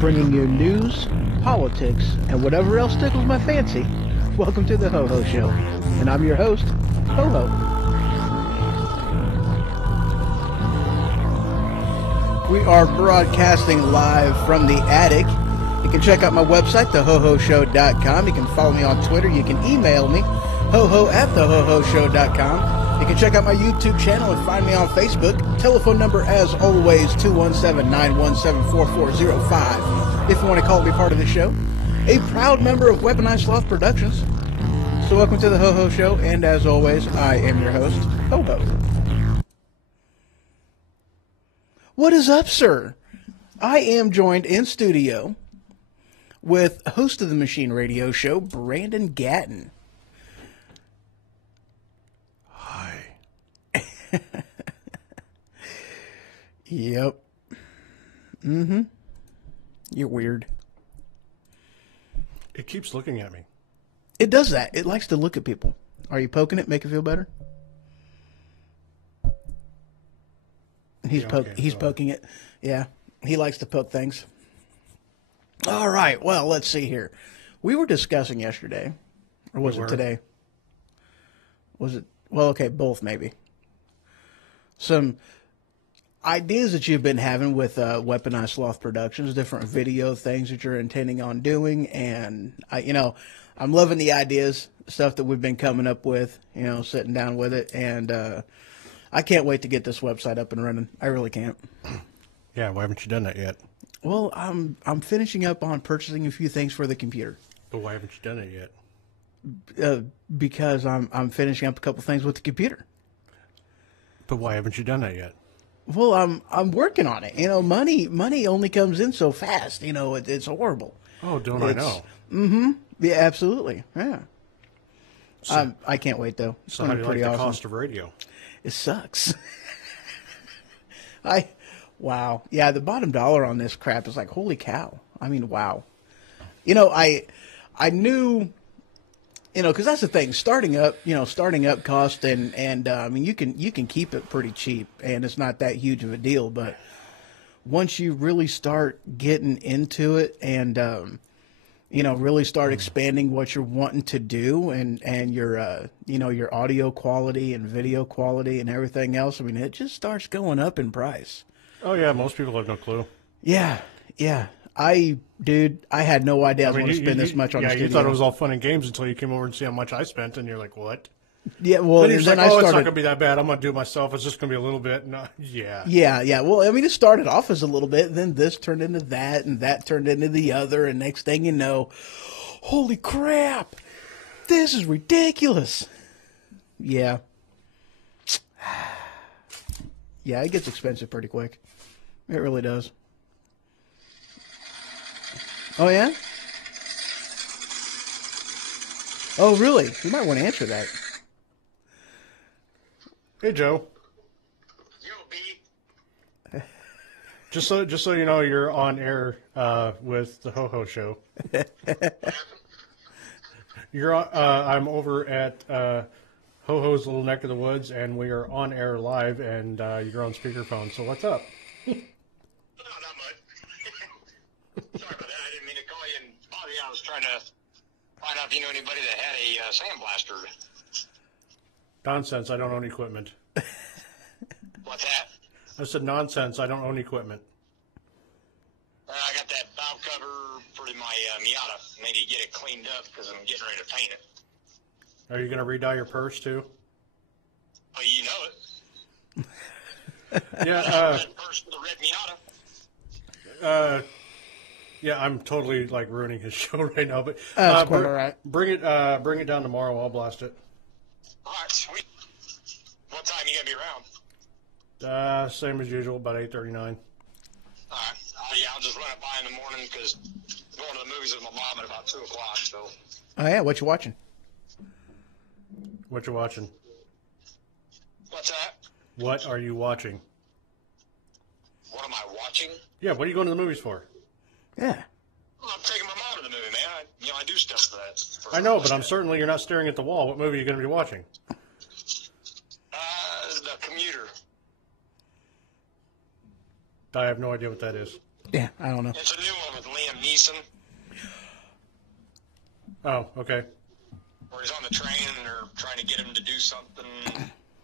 bringing you news, politics, and whatever else tickles my fancy. Welcome to the Ho Ho Show, and I'm your host, Ho Ho. We are broadcasting live from the attic. You can check out my website, thehohoshow.com. You can follow me on Twitter. You can email me, hoho@thehohoshow.com. You can check out my YouTube channel and find me on Facebook. Telephone number, as always, 217-917-4405. If you want to call me part of the show. A proud member of Weaponized Sloth Productions. So welcome to the Ho Ho Show, and as always, I am your host, Ho Ho. What is up, sir? I am joined in studio with host of the Machine Radio Show, Brandon Gatton. Yep. Mm-hmm. You're weird. It keeps looking at me. It does that. It likes to look at people. Are you poking it? Make it feel better? He's poking it. Yeah. He likes to poke things. All right. Well, let's see here. We were discussing yesterday. Or was it today? Was it? Well, okay, both maybe. Some ideas that you've been having with Weaponized Sloth Productions, different video things that you're intending on doing, and I'm loving the ideas, stuff that we've been coming up with, sitting down with it, and I can't wait to get this website up and running. I really can't. Yeah, why haven't you done that yet? Well, I'm finishing up on purchasing a few things for the computer. But why haven't you done it yet? Because I'm finishing up a couple things with the computer. But why haven't you done that yet? Well, I'm working on it. Money only comes in so fast. It's horrible. Oh, don't I know? Mm-hmm. Yeah, absolutely. Yeah. So, I can't wait though. So how do you like the cost of radio? It sucks. Wow. Yeah, the bottom dollar on this crap is like, holy cow. I mean, wow. I knew. Because that's the thing. Starting up cost and I mean you can keep it pretty cheap and it's not that huge of a deal. But once you really start getting into it and really start expanding what you're wanting to do and your your audio quality and video quality and everything else, I mean it just starts going up in price. Oh yeah, most people have no clue. Yeah. I had no idea I was going to spend this much on the studio. Yeah, you thought it was all fun and games until you came over and see how much I spent, and you're like, what? Yeah, well, then like, it's not going to be that bad. I'm going to do it myself. It's just going to be a little bit. No, yeah. Yeah. Well, I mean, it started off as a little bit, then this turned into that, and that turned into the other, and next thing you know, holy crap, this is ridiculous. Yeah. Yeah, it gets expensive pretty quick. It really does. Oh, yeah? Oh, really? You might want to answer that. Hey, Joe. Yo, B. Just so you know, you're on air with the Ho Ho Show. I'm over at Ho Ho's little neck of the woods, and we are on air live, and you're on speakerphone. So what's up? No, not much. Sorry about that. I didn't mean to call you and bother you. I was trying to find out if you know anybody that had a sandblaster. Nonsense. I don't own equipment. What's that? I said nonsense. I don't own equipment. I got that valve cover for my Miata. I need to get it cleaned up because I'm getting ready to paint it. Are you going to redye your purse too? Oh, you know it. Yeah. Red purse for the red Miata. Yeah, I'm totally like ruining his show right now, but that's quite all right. Bring it down tomorrow. I'll blast it. All right, sweet. What time you gonna be around? Same as usual, about 8:39. All right. Yeah, I'll just run it by in the morning because I'm going to the movies with my mom at about 2 o'clock. So. Oh yeah, what you watching? What you watching? What's that? What are you watching? What am I watching? Yeah, what are you going to the movies for? Yeah. Well, I'm taking my mom to the movie, man. I do stuff for that. I know, but I'm certainly you're not staring at the wall. What movie are you going to be watching? The Commuter. I have no idea what that is. Yeah, I don't know. It's a new one with Liam Neeson, Oh, okay. where he's on the train and they're trying to get him to do something,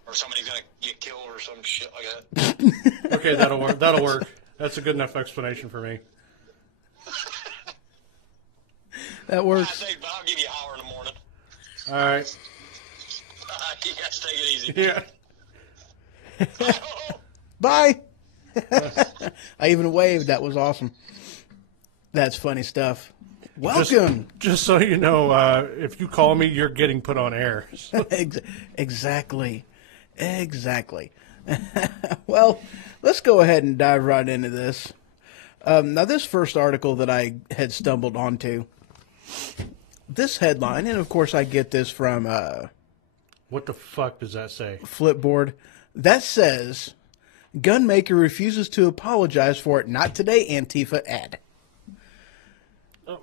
or somebody's gonna get killed or some shit like that. Okay, that'll work. That'll work. That's a good enough explanation for me. That works. But I'll give you a holler in the morning. All right. You guys take it easy. Yeah. Bye. I even waved. That was awesome. That's funny stuff. Welcome. Just so you know, if you call me, you're getting put on air. Exactly. Well, let's go ahead and dive right into this. Now, this first article that I had stumbled onto, this headline, and of course I get this from What the fuck does that say? Flipboard, that says, gunmaker refuses to apologize for it. Not today, Antifa ad.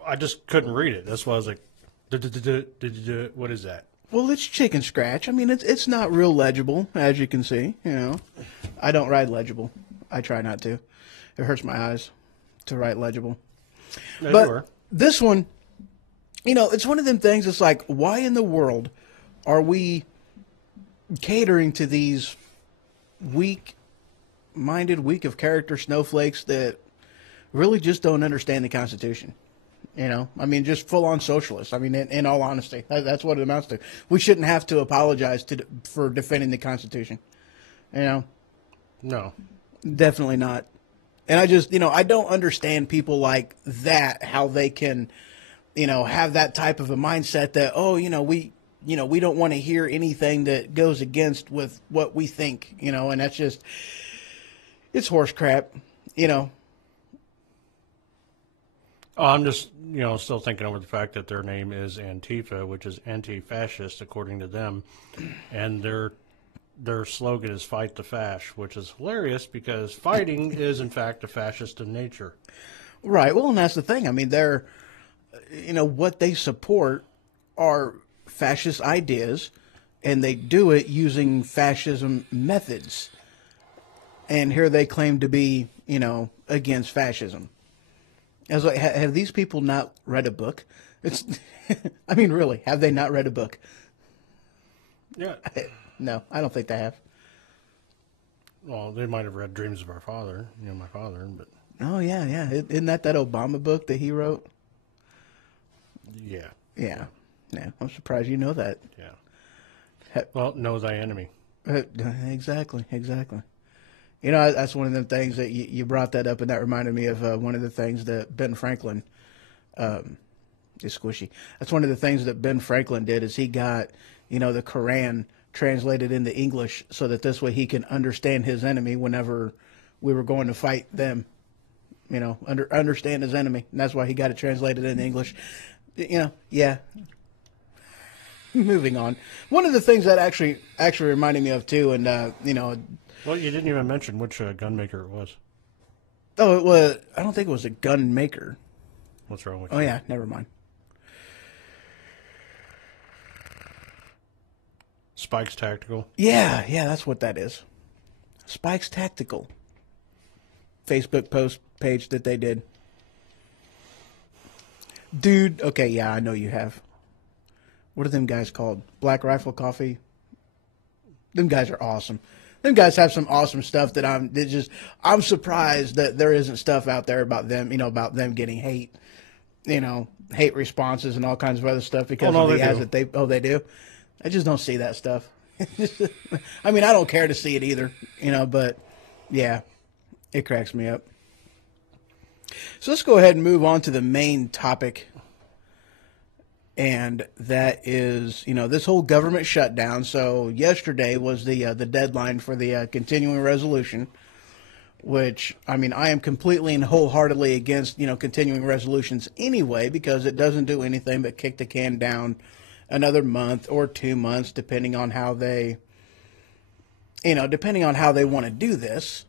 I just couldn't read it. That's why I was like, what is that? Well, it's chicken scratch. I mean, it's not real legible, as you can see. You know, I don't write legible. I try not to. It hurts my eyes to write legible. There But you are. this one, you know, it's one of them things. It's like, why in the world are we catering to these weak-minded, weak of character snowflakes that really just don't understand the Constitution? You know, I mean, just full-on socialists. I mean, in all honesty, that's what it amounts to. We shouldn't have to apologize for defending the Constitution. You know? No. Definitely not. And I just, you know, I don't understand people like that, how they can, you know, have that type of a mindset that, oh, we don't want to hear anything that goes against with what we think, you know, and that's just, it's horse crap, you know. Oh, I'm just, still thinking over the fact that their name is Antifa, which is anti-fascist according to them, and their slogan is "Fight the Fash," which is hilarious because fighting is in fact a fascist in nature. Right. Well, and that's the thing. I mean, they're, what they support are fascist ideas, and they do it using fascism methods. And here they claim to be, against fascism. I was like, have these people not read a book? It's, I mean, really, have they not read a book? Yeah. No, I don't think they have. Well, they might have read Dreams of Our Father, my father, but... Oh, yeah. Isn't that Obama book that he wrote? Yeah. Yeah. I'm surprised you know that. Yeah. Well, know thy enemy. Exactly. That's one of the things that you brought that up, and that reminded me of one of the things that Ben Franklin, is squishy. That's one of the things that Ben Franklin did is he got, the Quran translated into English so that this way he can understand his enemy whenever we were going to fight them. Understand his enemy. And that's why he got it translated into English. Yeah. Moving on. One of the things that actually reminded me of too, and Well, you didn't even mention which gun maker it was. Oh, it was. I don't think it was a gun maker. What's wrong with Oh you? yeah, never mind. Spike's Tactical. Yeah, that's what that is. Spike's Tactical. Facebook post page that they did. Dude, okay, yeah, I know you have. What are them guys called? Black Rifle Coffee? Them guys are awesome. Them guys have some awesome stuff that I'm surprised that there isn't stuff out there about them, about them getting hate, hate responses and all kinds of other stuff because of the ads that they do. I just don't see that stuff. I mean, I don't care to see it either, but yeah, it cracks me up. So let's go ahead and move on to the main topic. And that is, this whole government shutdown. So yesterday was the deadline for the continuing resolution, which, I mean, I am completely and wholeheartedly against, continuing resolutions anyway, because it doesn't do anything but kick the can down another month or 2 months, depending on how they want to do this.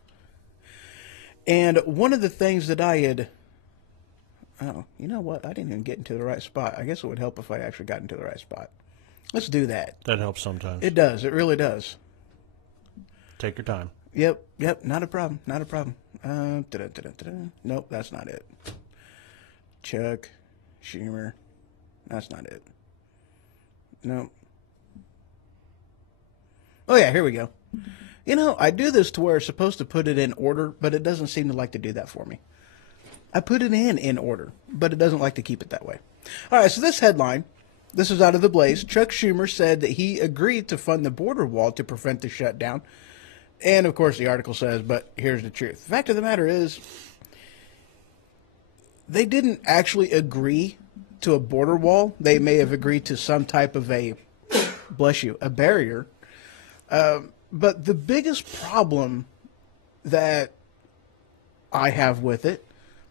And one of the things that I had... Oh, you know what? I didn't even get into the right spot. I guess it would help if I actually got into the right spot. Let's do that. That helps sometimes. It does. It really does. Take your time. Yep. Not a problem. Nope, that's not it. Chuck Schumer. That's not it. No. Oh, yeah, here we go. You know, I do this to where it's supposed to put it in order, but it doesn't seem to like to do that for me. I put it in order, but it doesn't like to keep it that way. All right, so this headline, this is out of the Blaze. Chuck Schumer said that he agreed to fund the border wall to prevent the shutdown. And, of course, the article says, but here's the truth. The fact of the matter is, they didn't actually agree to a border wall. They may have agreed to some type of a, bless you, a barrier. But the biggest problem that I have with it,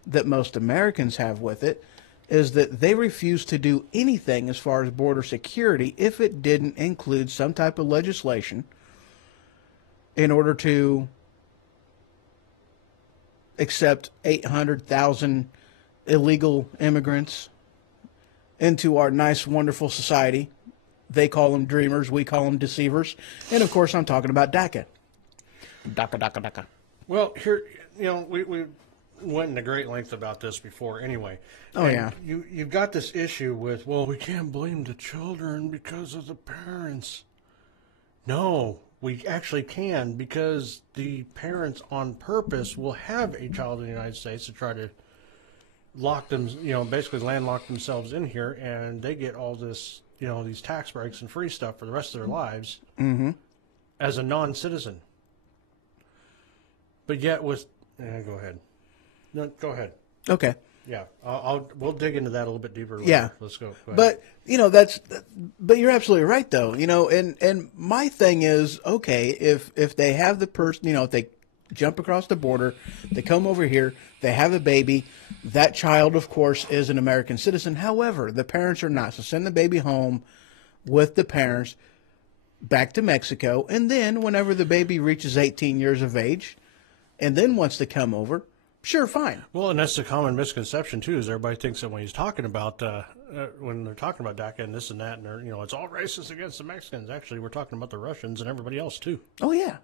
that most Americans have with it, is that they refuse to do anything as far as border security if it didn't include some type of legislation in order to accept 800,000 illegal immigrants into our nice, wonderful society. They call them dreamers. We call them deceivers. And, of course, I'm talking about DACA. DACA. Well, here, you know, we went into great length about this before anyway. Oh, yeah. You've got this issue with, well, we can't blame the children because of the parents. No, we actually can, because the parents on purpose will have a child in the United States to try to lock them, you know, basically landlock themselves in here, and they get all this, you know, these tax breaks and free stuff for the rest of their lives as a non-citizen. But yet with, go ahead. No, go ahead. Okay. Yeah, we'll dig into that a little bit deeper later. Yeah. Let's go. Go ahead. But, you know, but you're absolutely right, though. You know, and my thing is, okay, if they have the person, you know, if they jump across the border, they come over here, they have a baby, that child, of course, is an American citizen. However, the parents are not. So send the baby home with the parents back to Mexico. And then whenever the baby reaches 18 years of age and then wants to come over, sure, fine. Well, and that's the common misconception, too, is everybody thinks that when he's talking about, when they're talking about DACA and this and that, and they're, you know, it's all racist against the Mexicans. Actually, we're talking about the Russians and everybody else, too. Oh, yeah.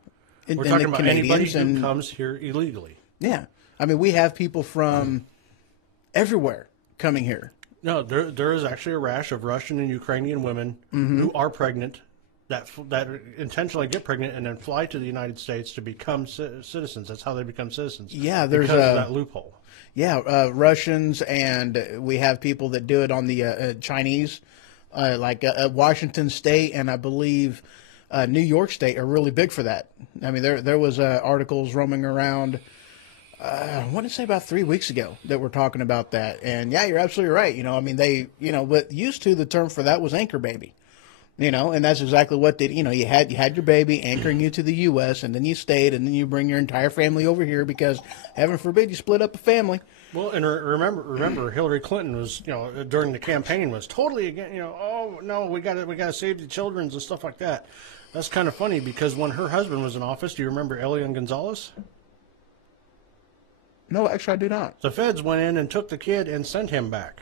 We're talking about anybody who comes here illegally. Yeah. I mean, we have people from everywhere coming here. No, there is actually a rash of Russian and Ukrainian women who are pregnant, that intentionally get pregnant and then fly to the United States to become citizens. That's how they become citizens. Yeah, there's because of that loophole. Yeah, Russians, and we have people that do it on the Chinese, like Washington State, and I believe New York State are really big for that. I mean, there was articles roaming around, I want to say about 3 weeks ago, that were talking about that. And yeah, you're absolutely right. You know, I mean, what used to, the term for that was anchor baby. You know, and that's exactly what did. You know, you had your baby anchoring you to the U.S., and then you stayed, and then you bring your entire family over here because, heaven forbid, you split up a family. Well, and remember, Hillary Clinton was, you know, during the campaign was totally against, you know, oh no, we got to save the children and stuff like that. That's kind of funny because when her husband was in office, do you remember Elian Gonzalez? No, actually, I do not. The feds went in and took the kid and sent him back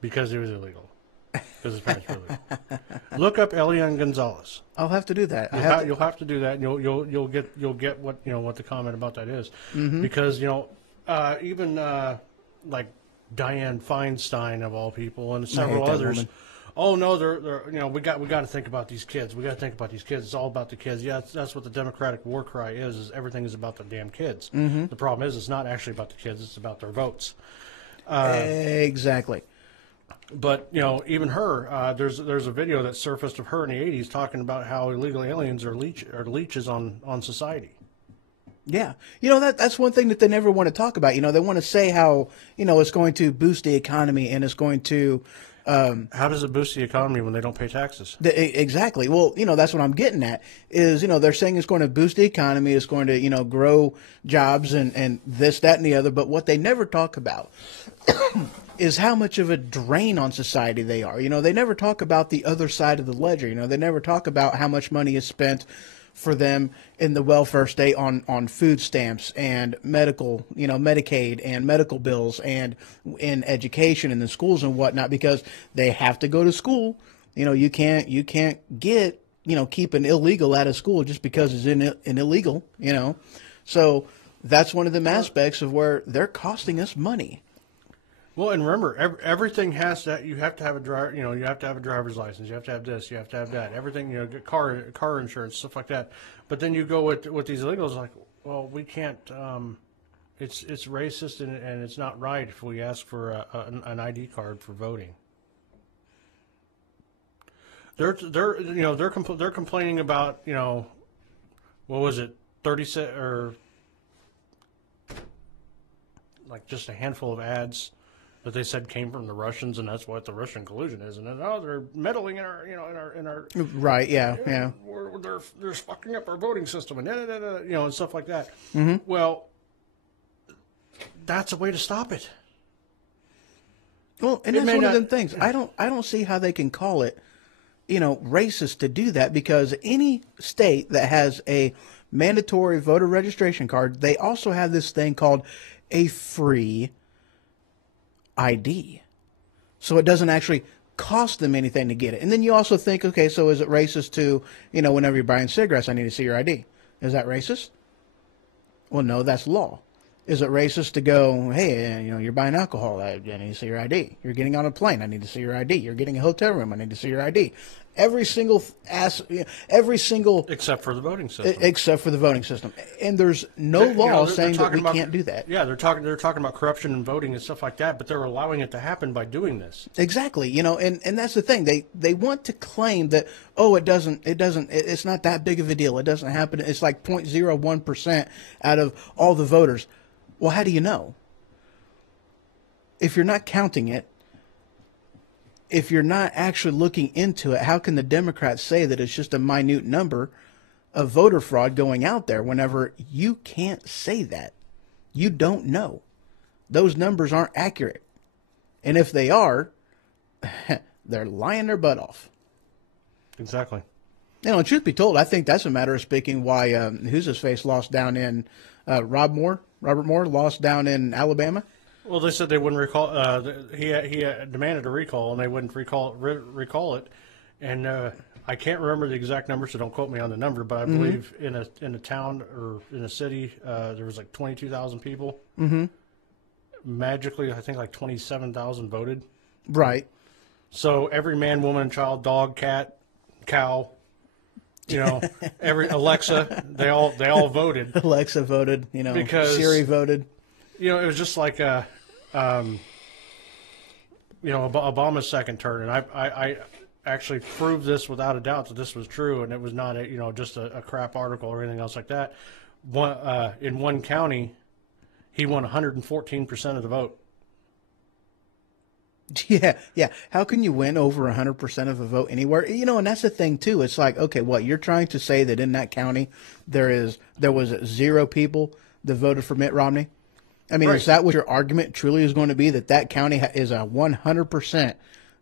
because he was illegal. Because his parents were illegal. Look up Elian Gonzalez. I'll have to do that. You'll have to do that, and you'll get what, you know, what the comment about that is, because, you know, even like Dianne Feinstein of all people and several others. Woman. Oh no, they're you know, we got to think about these kids. We got to think about these kids. It's all about the kids. Yeah, that's what the Democratic war cry is everything is about the damn kids. The problem is it's not actually about the kids. It's about their votes. Exactly. But, you know, even her, there's a video that surfaced of her in the 80s talking about how illegal aliens are leeches on society. Yeah. You know, that's one thing that they never want to talk about. You know, they want to say how, you know, it's going to boost the economy and it's going to... how does it boost the economy when they don't pay taxes? Exactly. Well, you know, that's what I'm getting at is, you know, they're saying it's going to boost the economy, it's going to, you know, grow jobs and this, that, and the other. But what they never talk about is how much of a drain on society they are. You know, they never talk about the other side of the ledger. You know, they never talk about how much money is spent for them in the welfare state on food stamps and medical, you know, Medicaid and medical bills and in education and the schools and whatnot, because they have to go to school. You know, you can't get, you know, keep an illegal out of school just because it's an illegal, you know. So that's one of the aspects of where they're costing us money. Well, and remember, everything has that. You have to have a driver. You have to have a driver's license. You have to have this. You have to have that. Everything. Get car insurance, stuff like that. But then you go with these illegals, like, well, we can't. It's racist and it's not right if we ask for an ID card for voting. They're complaining about what was it, 30 or like just a handful of ads that they said came from the Russians, and that's what the Russian collusion is. And then, they're meddling in our, in our right, yeah. They're fucking up our voting system, and and stuff like that. Mm-hmm. Well, that's a way to stop it. Well, and that's one of them things. I don't see how they can call it, racist to do that, because any state that has a mandatory voter registration card, they also have this thing called a free ID. So it doesn't actually cost them anything to get it. And then you also think, okay, so is it racist to, whenever you're buying cigarettes, I need to see your ID? Is that racist? Well, no, that's law. Is it racist to go, hey, you're buying alcohol, I need to see your ID. You're getting on a plane, I need to see your ID. You're getting a hotel room, I need to see your ID. Every single except for the voting system. Except for the voting system. And there's no law saying that we can't do that. Yeah, they're talking about corruption in voting and stuff like that, but they're allowing it to happen by doing this. Exactly. And that's the thing. They want to claim that, it's not that big of a deal. It doesn't happen. It's like 0.01% out of all the voters. Well, how do you know? If you're not counting it, if you're not actually looking into it, how can the Democrats say that it's just a minute number of voter fraud going out there whenever you can't say that? You don't know. Those numbers aren't accurate. And if they are, they're lying their butt off. Exactly. And truth be told, I think that's a matter of speaking why, who's his face lost down in, Robert Moore lost down in Alabama. Well, they said they wouldn't recall. He demanded a recall, and they wouldn't recall it. And I can't remember the exact number, so don't quote me on the number. But I believe in a town or in a city, there was like 22,000 people. Mm-hmm. Magically, I think like 27,000 voted. Right. So every man, woman, child, dog, cat, cow, every Alexa, they all voted. Alexa voted. Because Siri voted. It was just like Obama's second term, and I actually proved this without a doubt that this was true, and it was not just a crap article or anything else like that. In one county, he won 114% of the vote. Yeah. How can you win over 100% of a vote anywhere? And that's the thing too. It's like, okay, what you're trying to say that in that county there was 0 people that voted for Mitt Romney? I mean, right. Is that what your argument truly is going to be, that county is a 100%,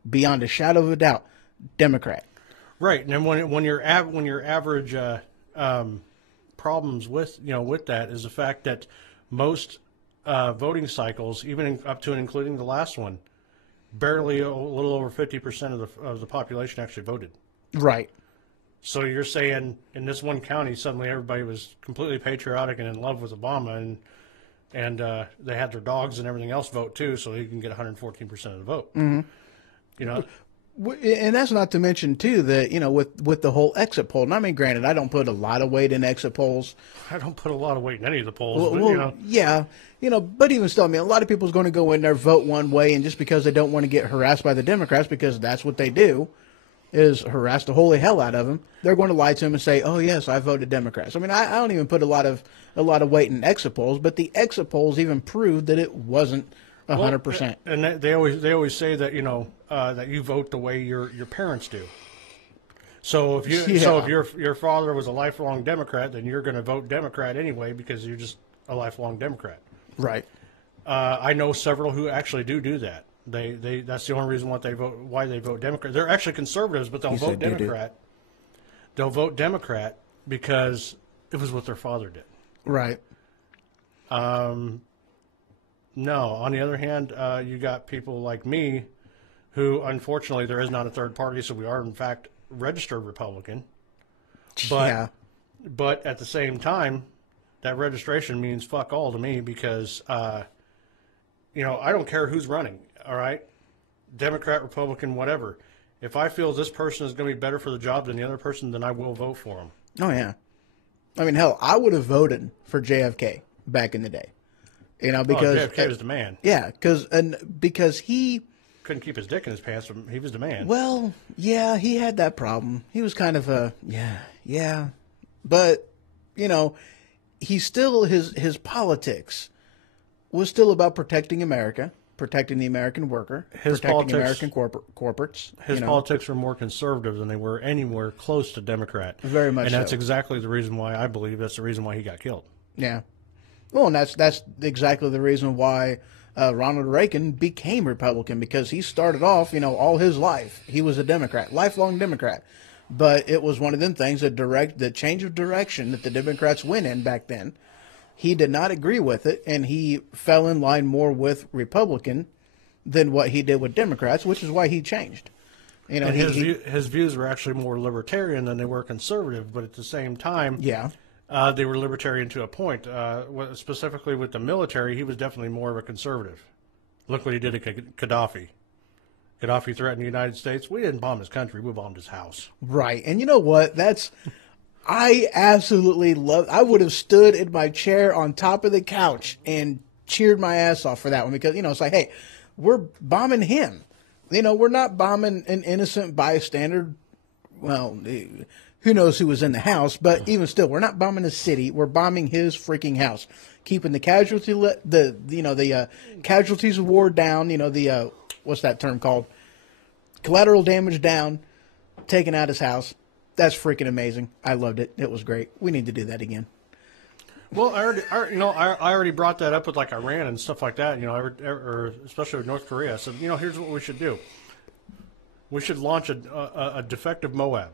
beyond a shadow of a doubt, Democrat? Right, and then when your average problems with that is the fact that most voting cycles, even up to and including the last one, barely a little over 50% of the population actually voted. Right. So you're saying in this one county, suddenly everybody was completely patriotic and in love with Obama, and they had their dogs and everything else vote too, so he can get 114% of the vote. Mm-hmm. And that's not to mention too that with the whole exit poll. And I mean, granted, I don't put a lot of weight in exit polls. I don't put a lot of weight in any of the polls. Yeah, but even still, I mean, a lot of people's going to go in there, vote one way, and just because they don't want to get harassed by the Democrats, because that's what they do, is harass the holy hell out of them, they're going to lie to them and say, "Oh yes, I voted Democrats." I mean, I don't even put a lot of weight in exit polls, but the exit polls even proved that it wasn't 100%. And they always say that that you vote the way your parents do. So if your father was a lifelong Democrat, then you're going to vote Democrat anyway because you're just a lifelong Democrat. Right. I know several who actually do that. They that's the only reason why they vote Democrat. They're actually conservatives, but they'll vote Democrat. They'll vote Democrat because it was what their father did. Right. No. On the other hand, you got people like me who, unfortunately, there is not a third party, so we are, in fact, registered Republican. But at the same time, that registration means fuck all to me because I don't care who's running, all right? Democrat, Republican, whatever. If I feel this person is going to be better for the job than the other person, then I will vote for him. Oh, yeah. I mean, hell, I would have voted for JFK back in the day. Because JFK was the man. Yeah, because he couldn't keep his dick in his pants. He was the man. Well, yeah, he had that problem. He was kind of yeah. But, he still, his politics was still about protecting America, protecting the American worker, protecting American corporates. His politics were more conservative than they were anywhere close to Democrat. Very much so. And that's exactly the reason why I believe that's the reason why he got killed. Yeah. Well, and that's exactly the reason why Ronald Reagan became Republican, because he started off, all his life, he was a Democrat, lifelong Democrat. But it was one of them things, the change of direction that the Democrats went in back then. He did not agree with it, and he fell in line more with Republican than what he did with Democrats, which is why he changed. His views were actually more libertarian than they were conservative, but at the same time, they were libertarian to a point. Specifically with the military, he was definitely more of a conservative. Look what he did to Gaddafi. Gaddafi threatened the United States. We didn't bomb his country. We bombed his house. Right. And you know what? I absolutely I would have stood in my chair on top of the couch and cheered my ass off for that one, because, it's like, hey, we're bombing him. We're not bombing an innocent bystander. Well, who knows who was in the house, but even still, we're not bombing the city. We're bombing his freaking house, keeping the casualties of war down. What's that term called? Collateral damage down, taking out his house. That's freaking amazing. I loved it. It was great. We need to do that again. Well, I already brought that up with like Iran and stuff like that. Or especially with North Korea. I said, here's what we should do. We should launch a defective Moab.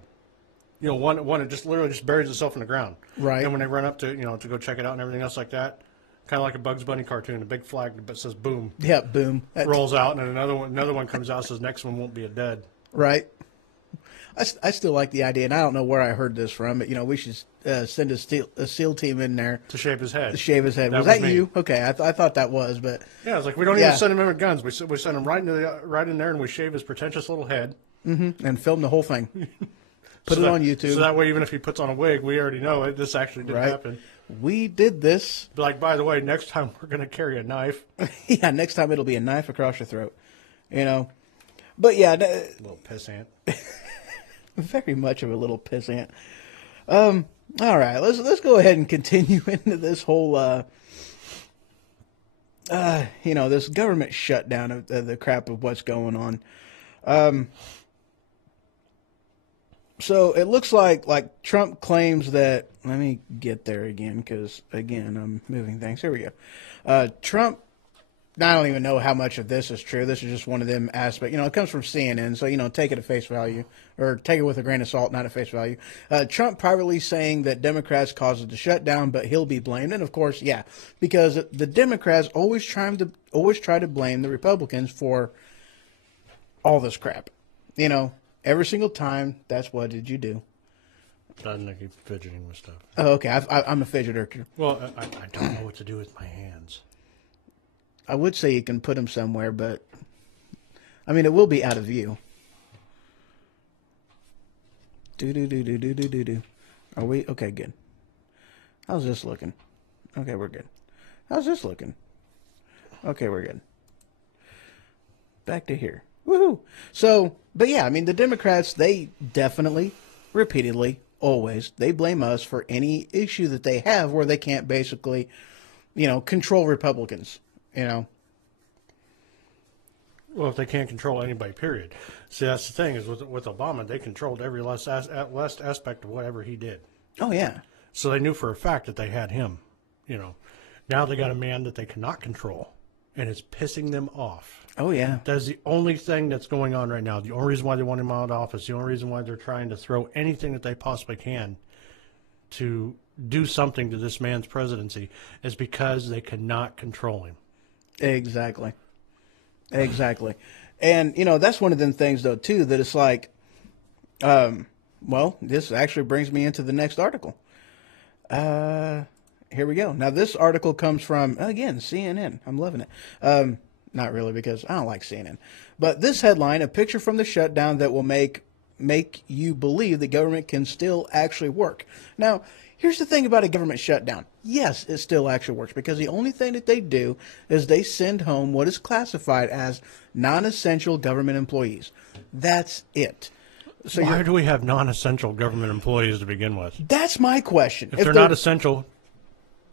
One that just literally just buries itself in the ground. Right. And when they run up to to go check it out and everything else like that, kind of like a Bugs Bunny cartoon, a big flag that says "boom." Yeah, boom. Rolls out, and then another one comes out, says next one won't be a dead. Right. I still like the idea, and I don't know where I heard this from, but we should send a SEAL team in there to shave his head. Was that you? Okay, I thought that was, but yeah, it's like we don't even send him in with guns. We send him right in there, and we shave his pretentious little head, and film the whole thing. Put it on YouTube. So that way, even if he puts on a wig, we already know it. This actually did happen. We did this. Like, by the way, next time we're going to carry a knife. Yeah, next time it'll be a knife across your throat. But yeah. Little pissant. Very much of a little pissant. All right, let's go ahead and continue into this whole, this government shutdown of the crap of what's going on. So it looks like Trump claims that. Let me get there again, because again I'm moving things. Here we go. Trump. I don't even know how much of this is true. This is just one of them aspects. It comes from CNN, so take it at face value, or take it with a grain of salt, not at face value. Trump privately saying that Democrats caused the shutdown, but he'll be blamed, and of course, yeah, because the Democrats always try to blame the Republicans for all this crap. Every single time. That's what did you do? I keep fidgeting with stuff. Oh, okay. I'm a fidgeter. Well, I don't know what to do with my hands. I would say you can put them somewhere, but it will be out of view. Do. Are we okay? Good. How's this looking? Okay, we're good. How's this looking? Okay, we're good. Back to here. Woohoo! So, but yeah, the Democrats, they definitely, repeatedly, always, they blame us for any issue that they have where they can't basically, control Republicans. Well, if they can't control anybody, period. See, that's the thing, is with Obama, they controlled every last aspect of whatever he did. Oh, yeah. So they knew for a fact that they had him. Now they got a man that they cannot control, and it's pissing them off. Oh, yeah. That is the only thing that's going on right now. The only reason why they want him out of office, the only reason why they're trying to throw anything that they possibly can to do something to this man's presidency is because they cannot control him. Exactly. And, that's one of them things, though, too, that it's like, this actually brings me into the next article. Here we go. Now, this article comes from, again, CNN. I'm loving it. not really, because I don't like CNN. But this headline, a picture from the shutdown that will make you believe the government can still actually work. Now, here's the thing about a government shutdown. Yes, it still actually works, because the only thing that they do is they send home what is classified as non-essential government employees. That's it. So why do we have non-essential government employees to begin with? That's my question. If they're not essential,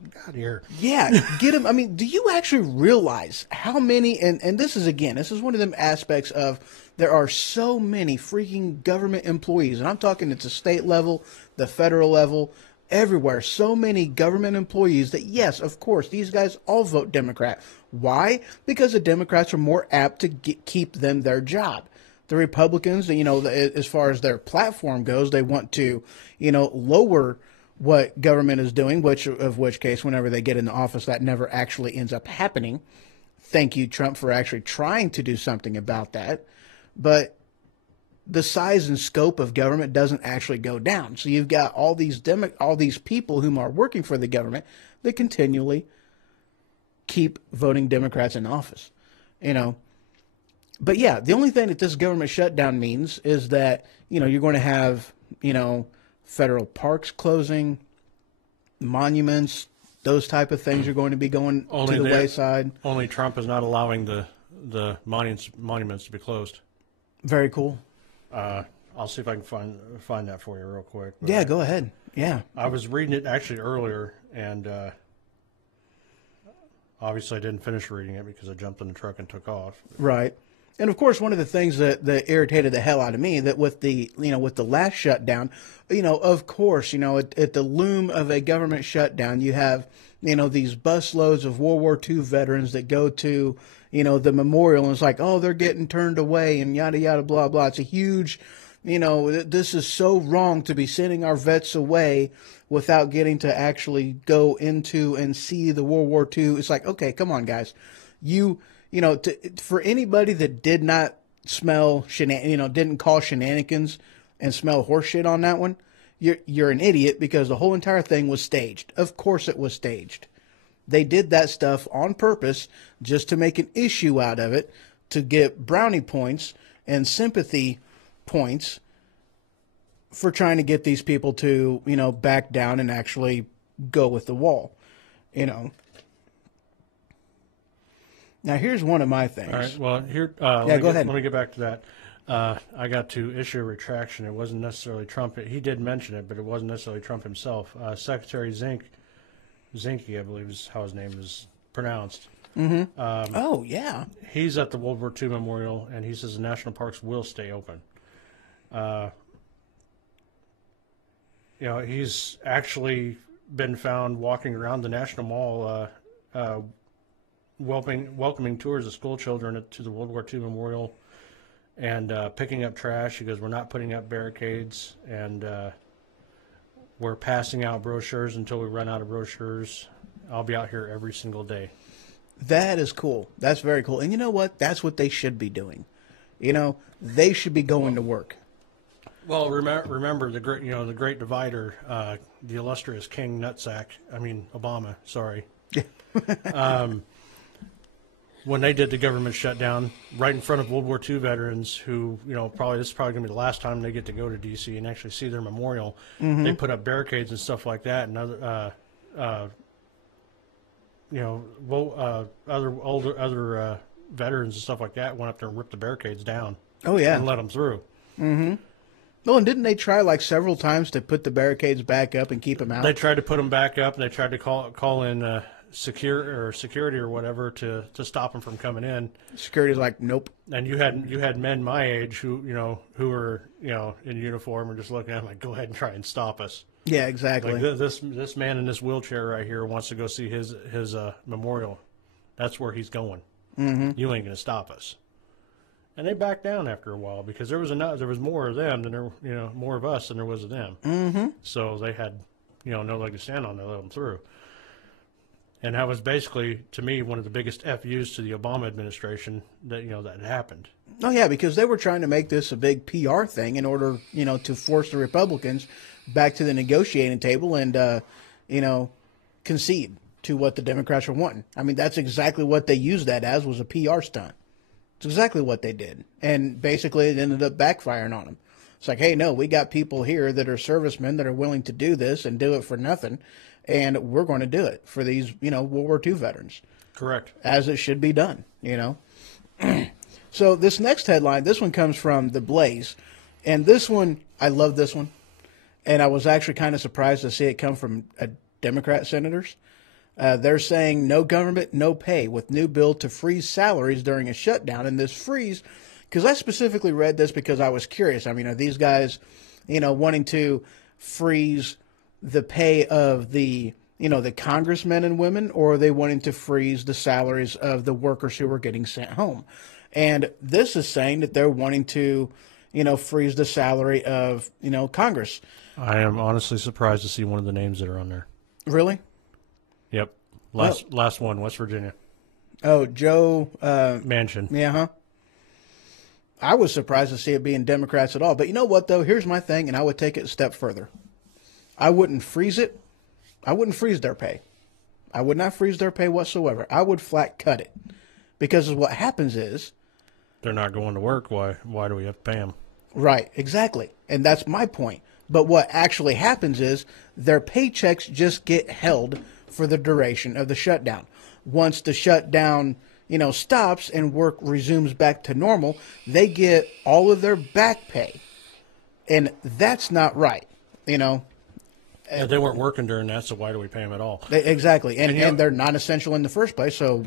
get out of here. Yeah, get them. I mean, do you actually realize how many, and this is one of them aspects of, there are so many freaking government employees, and I'm talking at the state level, the federal level, everywhere, so many government employees that, yes, of course, these guys all vote Democrat. Why? Because the Democrats are more apt to keep them their job. The Republicans, as far as their platform goes, they want to, lower what government is doing, which case, whenever they get into office, that never actually ends up happening. Thank you, Trump, for actually trying to do something about that. But the size and scope of government doesn't actually go down. So you've got all these people whom are working for the government that continually keep voting Democrats in office, But yeah, the only thing that this government shutdown means is that, you're going to have, federal parks closing, monuments, those type of things are going to be going to the wayside. Only Trump is not allowing the monuments to be closed. Very cool. I'll see if I can find that for you real quick. But yeah, go ahead. Yeah. I was reading it actually earlier, and obviously I didn't finish reading it because I jumped in the truck and took off. Right. And of course, one of the things that irritated the hell out of me, that with the last shutdown, of course, at the loom of a government shutdown, you have, these busloads of World War II veterans that go to, the memorial, and it's like, oh, they're getting turned away and yada, yada, blah, blah. It's a huge, this is so wrong to be sending our vets away without getting to actually go into and see the World War II. It's like, okay, come on, guys. For anybody that did not smell didn't call shenanigans and smell horse shit on that one, you're an idiot, because the whole entire thing was staged. Of course it was staged. They did that stuff on purpose just to make an issue out of it, to get brownie points and sympathy points for trying to get these people to, back down and actually go with the wall, Now, here's one of my things. All right. Well, here. Go ahead. Let me get back to that. I got to issue a retraction. It wasn't necessarily Trump. He did mention it, but it wasn't necessarily Trump himself. Secretary Zinke, I believe is how his name is pronounced. Mm-hmm. Oh, yeah. He's at the World War II Memorial, and he says the national parks will stay open. He's actually been found walking around the National Mall, welcoming tours of school children to the World War II Memorial, and picking up trash. He goes, we're not putting up barricades, and we're passing out brochures until we run out of brochures. I'll be out here every single day. That is cool. That's very cool. And you know what? That's what they should be doing. They should be going to work. Well, remember the great divider, the illustrious King Nutsack. I mean Obama. Sorry. When they did the government shutdown, right in front of World War II veterans, who this is probably going to be the last time they get to go to D.C. and actually see their memorial. Mm-hmm. They put up barricades and stuff like that, and other veterans and stuff like that went up there and ripped the barricades down. Oh yeah, and let them through. Mm-hmm. Well, and didn't they try several times to put the barricades back up and keep them out? They tried to put them back up, and they tried to call in security or whatever to stop them from coming in. Security's like, nope. And you had men my age who were in uniform and just looking at them like, go ahead and try and stop us. Yeah, exactly. Like this man in this wheelchair right here wants to go see his memorial. That's where he's going. Mm-hmm. You ain't gonna stop us. And they backed down after a while because there was more of them than more of us than there was of them. Mm-hmm. So they had no leg to stand on. They let them through. And that was basically, to me, one of the biggest FUs to the Obama administration that that happened. Oh yeah, because they were trying to make this a big PR thing in order to force the Republicans back to the negotiating table and concede. to what the Democrats are wanting. I mean, that's exactly what they used that as, was a PR stunt. It's exactly what they did. And basically it ended up backfiring on them. It's like, hey, no, we got people here that are servicemen that are willing to do this and do it for nothing. And we're going to do it for these, World War II veterans. Correct. As it should be done, So this next headline, this one comes from The Blaze. And this one, I love this one. And I was actually kind of surprised to see it come from Democrat senators. They're saying no government, no pay with new bill to freeze salaries during a shutdown. And this freeze, because I specifically read this because I was curious. I mean, are these guys, wanting to freeze the pay of the congressmen and women, or are they wanting to freeze the salaries of the workers who are getting sent home? And this is saying that they're wanting to, freeze the salary of, Congress. I am honestly surprised to see one of the names that are on there. Really? Yep. Last one, West Virginia. Oh, Joe Manchin. Yeah, huh? I was surprised to see it being Democrats at all. But you know what, though? Here's my thing, and I would take it a step further. I wouldn't freeze it. I wouldn't freeze their pay. I would not freeze their pay whatsoever. I would flat cut it. Because what happens is... They're not going to work. Why do we have to pay them? Right, exactly. And that's my point. But what actually happens is their paychecks just get held for the duration of the shutdown. Once the shutdown, stops and work resumes back to normal, they get all of their back pay. And that's not right, Yeah, they weren't working during that, so why do we pay them at all? Exactly. And they're not essential in the first place, so...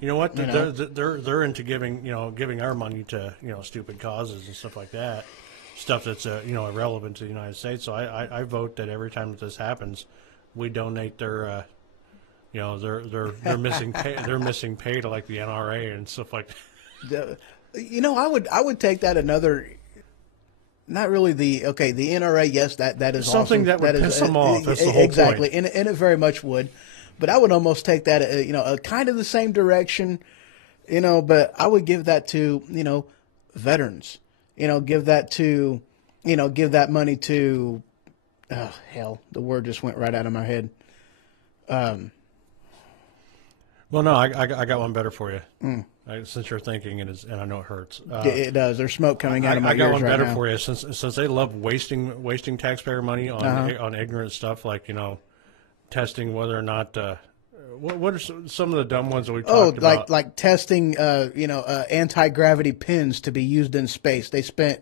You know what? They're into giving our money to stupid causes and stuff like that, stuff that's irrelevant to the United States. So I vote that every time that this happens, we donate their they're missing pay, they're missing pay to like the NRA and stuff like that. I would take that another. Not really the NRA. Yes, that is something awesome. that would piss them off. That's the whole exactly, point. and it very much would. But I would almost take that, a kind of the same direction, but I would give that to, veterans, give that to, give that money to, oh, hell, the word just went right out of my head. Well, no, I got one better for you. Since you're thinking, and I know it hurts. It does. There's smoke coming out of my ears right now. I got one better for you. Since they love wasting taxpayer money on ignorant stuff like, testing whether or not what are some of the dumb ones that we talked about? Like testing anti-gravity pins to be used in space. They spent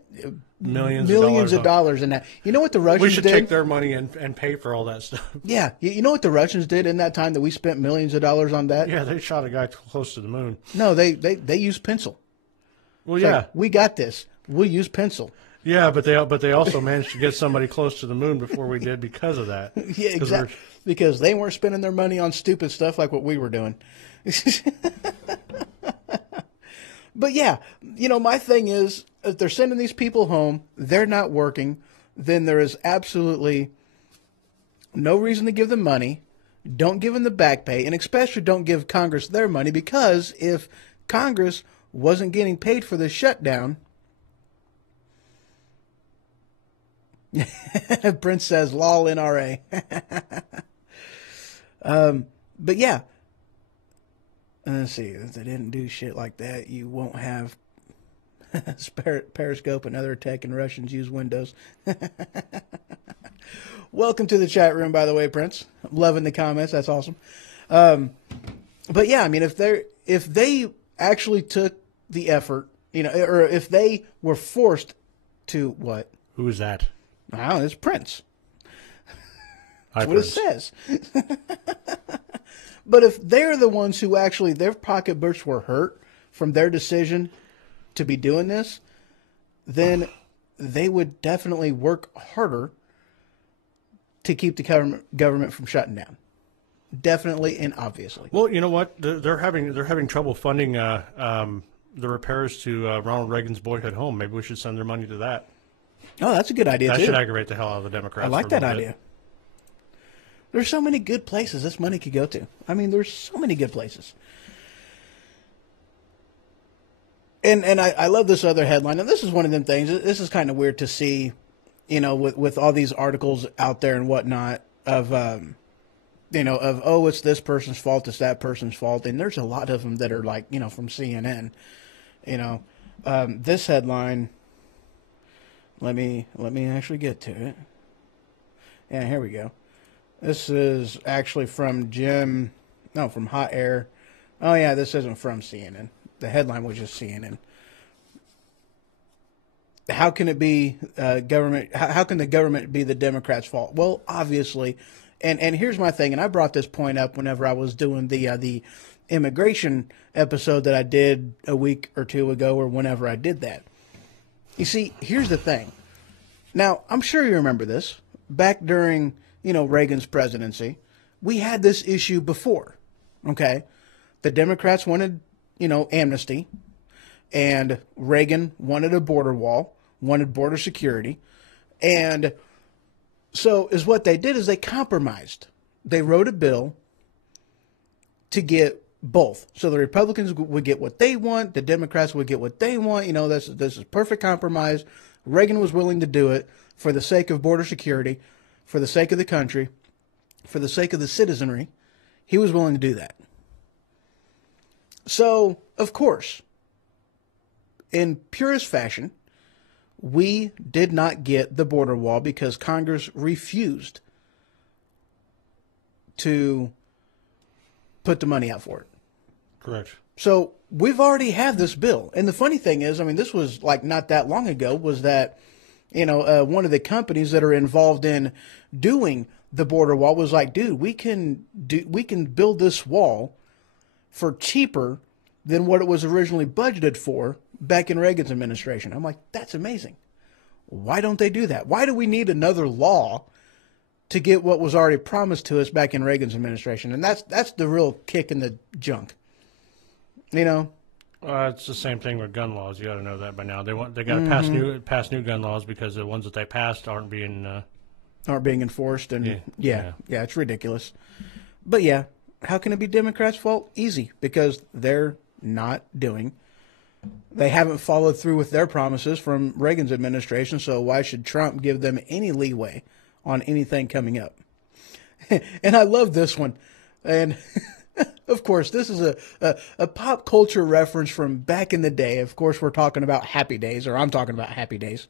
millions of dollars in that. You know what the Russians did? We should take their money and pay for all that stuff. Yeah. You know what the Russians did in that time that we spent millions of dollars on that? Yeah, they shot a guy close to the moon. No, they used pencil. Well, yeah. Like, we got this. We'll use pencil. Yeah, but they also managed to get somebody close to the moon before we did because of that. Yeah, exactly. Because they weren't spending their money on stupid stuff like what we were doing. But yeah, my thing is, if they're sending these people home, they're not working, then there is absolutely no reason to give them money. Don't give them the back pay, and especially don't give Congress their money, because if Congress wasn't getting paid for this shutdown... Prince says, lol, NRA. But yeah, let's see. If they didn't do shit like that, you won't have Periscope and other tech, and Russians use Windows. Welcome to the chat room, by the way, Prince. I'm loving the comments. That's awesome. But yeah, I mean, if they actually took the effort, or if they were forced to what? Who is that? Oh, it's Prince. Hi, That's what it says. But if they're the ones who actually, their pocketbooks were hurt from their decision to be doing this, then they would definitely work harder to keep the government from shutting down. Definitely and obviously. Well, you know what? They're having trouble funding the repairs to Ronald Reagan's boyhood home. Maybe we should send their money to that. Oh, that's a good idea, too. That should aggravate the hell out of the Democrats. I like that idea. There's so many good places this money could go to. I mean, there's so many good places. And I love this other headline. And this is one of them things. This is kind of weird to see, with all these articles out there and whatnot of, of, oh, it's this person's fault, it's that person's fault. And there's a lot of them that are like, from CNN. This headline, let me actually get to it. Yeah, here we go. This is actually from from Hot Air. Oh, yeah, this isn't from CNN. The headline was just CNN. How can it be government? How can the government be the Democrats' fault? Well, obviously, and here's my thing, and I brought this point up whenever I was doing the immigration episode that I did a week or two ago, or whenever I did that. You see, here's the thing. Now, I'm sure you remember this. Back during, Reagan's presidency, we had this issue before, okay? The Democrats wanted, amnesty, and Reagan wanted a border wall, wanted border security, and so is what they did is they compromised. They wrote a bill to get both. So the Republicans would get what they want, the Democrats would get what they want. This is perfect compromise. Reagan was willing to do it for the sake of border security, for the sake of the country, for the sake of the citizenry. He was willing to do that. So, of course, in purest fashion, we did not get the border wall because Congress refused to put the money out for it. Correct. So we've already had this bill. And the funny thing is, this was like not that long ago, was that, one of the companies that are involved in doing the border wall was like, dude, we can build this wall for cheaper than what it was originally budgeted for back in Reagan's administration. I'm like, that's amazing. Why don't they do that? Why do we need another law to get what was already promised to us back in Reagan's administration? And that's the real kick in the junk. It's the same thing with gun laws. You got to know that by now. They got to pass new gun laws because the ones that they passed aren't being enforced. And yeah, it's ridiculous. But yeah, how can it be Democrats' fault? Easy, because they're not doing. They haven't followed through with their promises from Reagan's administration. So why should Trump give them any leeway on anything coming up? And I love this one, and. Of course, this is a pop culture reference from back in the day. Of course, we're talking about Happy Days, or I'm talking about Happy Days.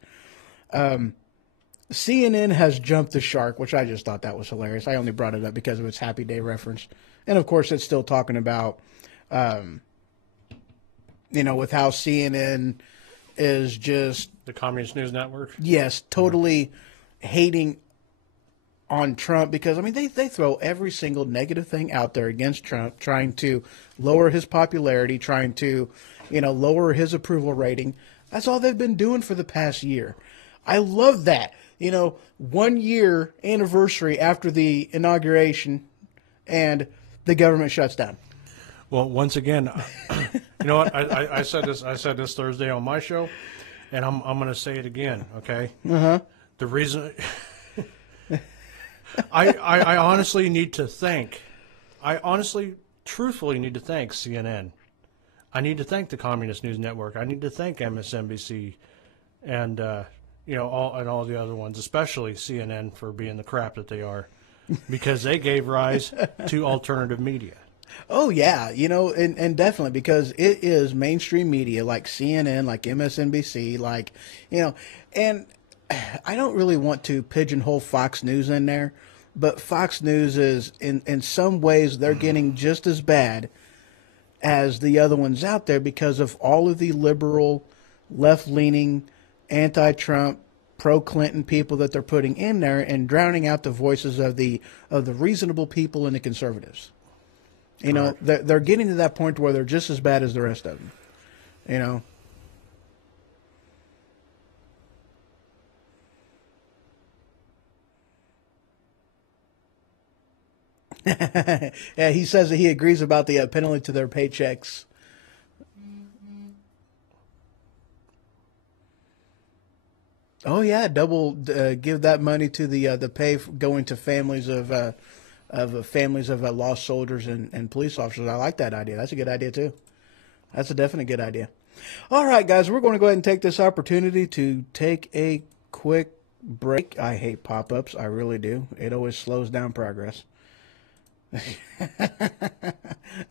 CNN has jumped the shark, which I just thought that was hilarious. I only brought it up because of its Happy Day reference. And, of course, it's still talking about, with how CNN is just... The Communist News Network? Yes, totally hating on Trump, because they throw every single negative thing out there against Trump, trying to lower his popularity, trying to, lower his approval rating. That's all they've been doing for the past year. I love that. 1 year anniversary after the inauguration, and the government shuts down. Well, once again, you know what? I said this. I said this Thursday on my show, and I'm going to say it again. Okay. The reason. I honestly need to thank, truthfully need to thank CNN. I need to thank the Communist News Network. I need to thank MSNBC and, all the other ones, especially CNN, for being the crap that they are, because they gave rise to alternative media. Oh, yeah, and definitely, because it is mainstream media like CNN, like MSNBC, and I don't really want to pigeonhole Fox News in there, but Fox News is, in some ways, they're getting just as bad as the other ones out there because of all of the liberal, left-leaning, anti-Trump, pro-Clinton people that they're putting in there and drowning out the voices of the reasonable people and the conservatives. They're getting to that point where they're just as bad as the rest of them. Yeah, he says that he agrees about the penalty to their paychecks. Oh yeah, double give that money to the pay going to families of lost soldiers and police officers. I like that idea. That's a good idea too. That's a definite good idea. All right, guys, we're going to go ahead and take this opportunity to take a quick break. I hate pop-ups. I really do. It always slows down progress.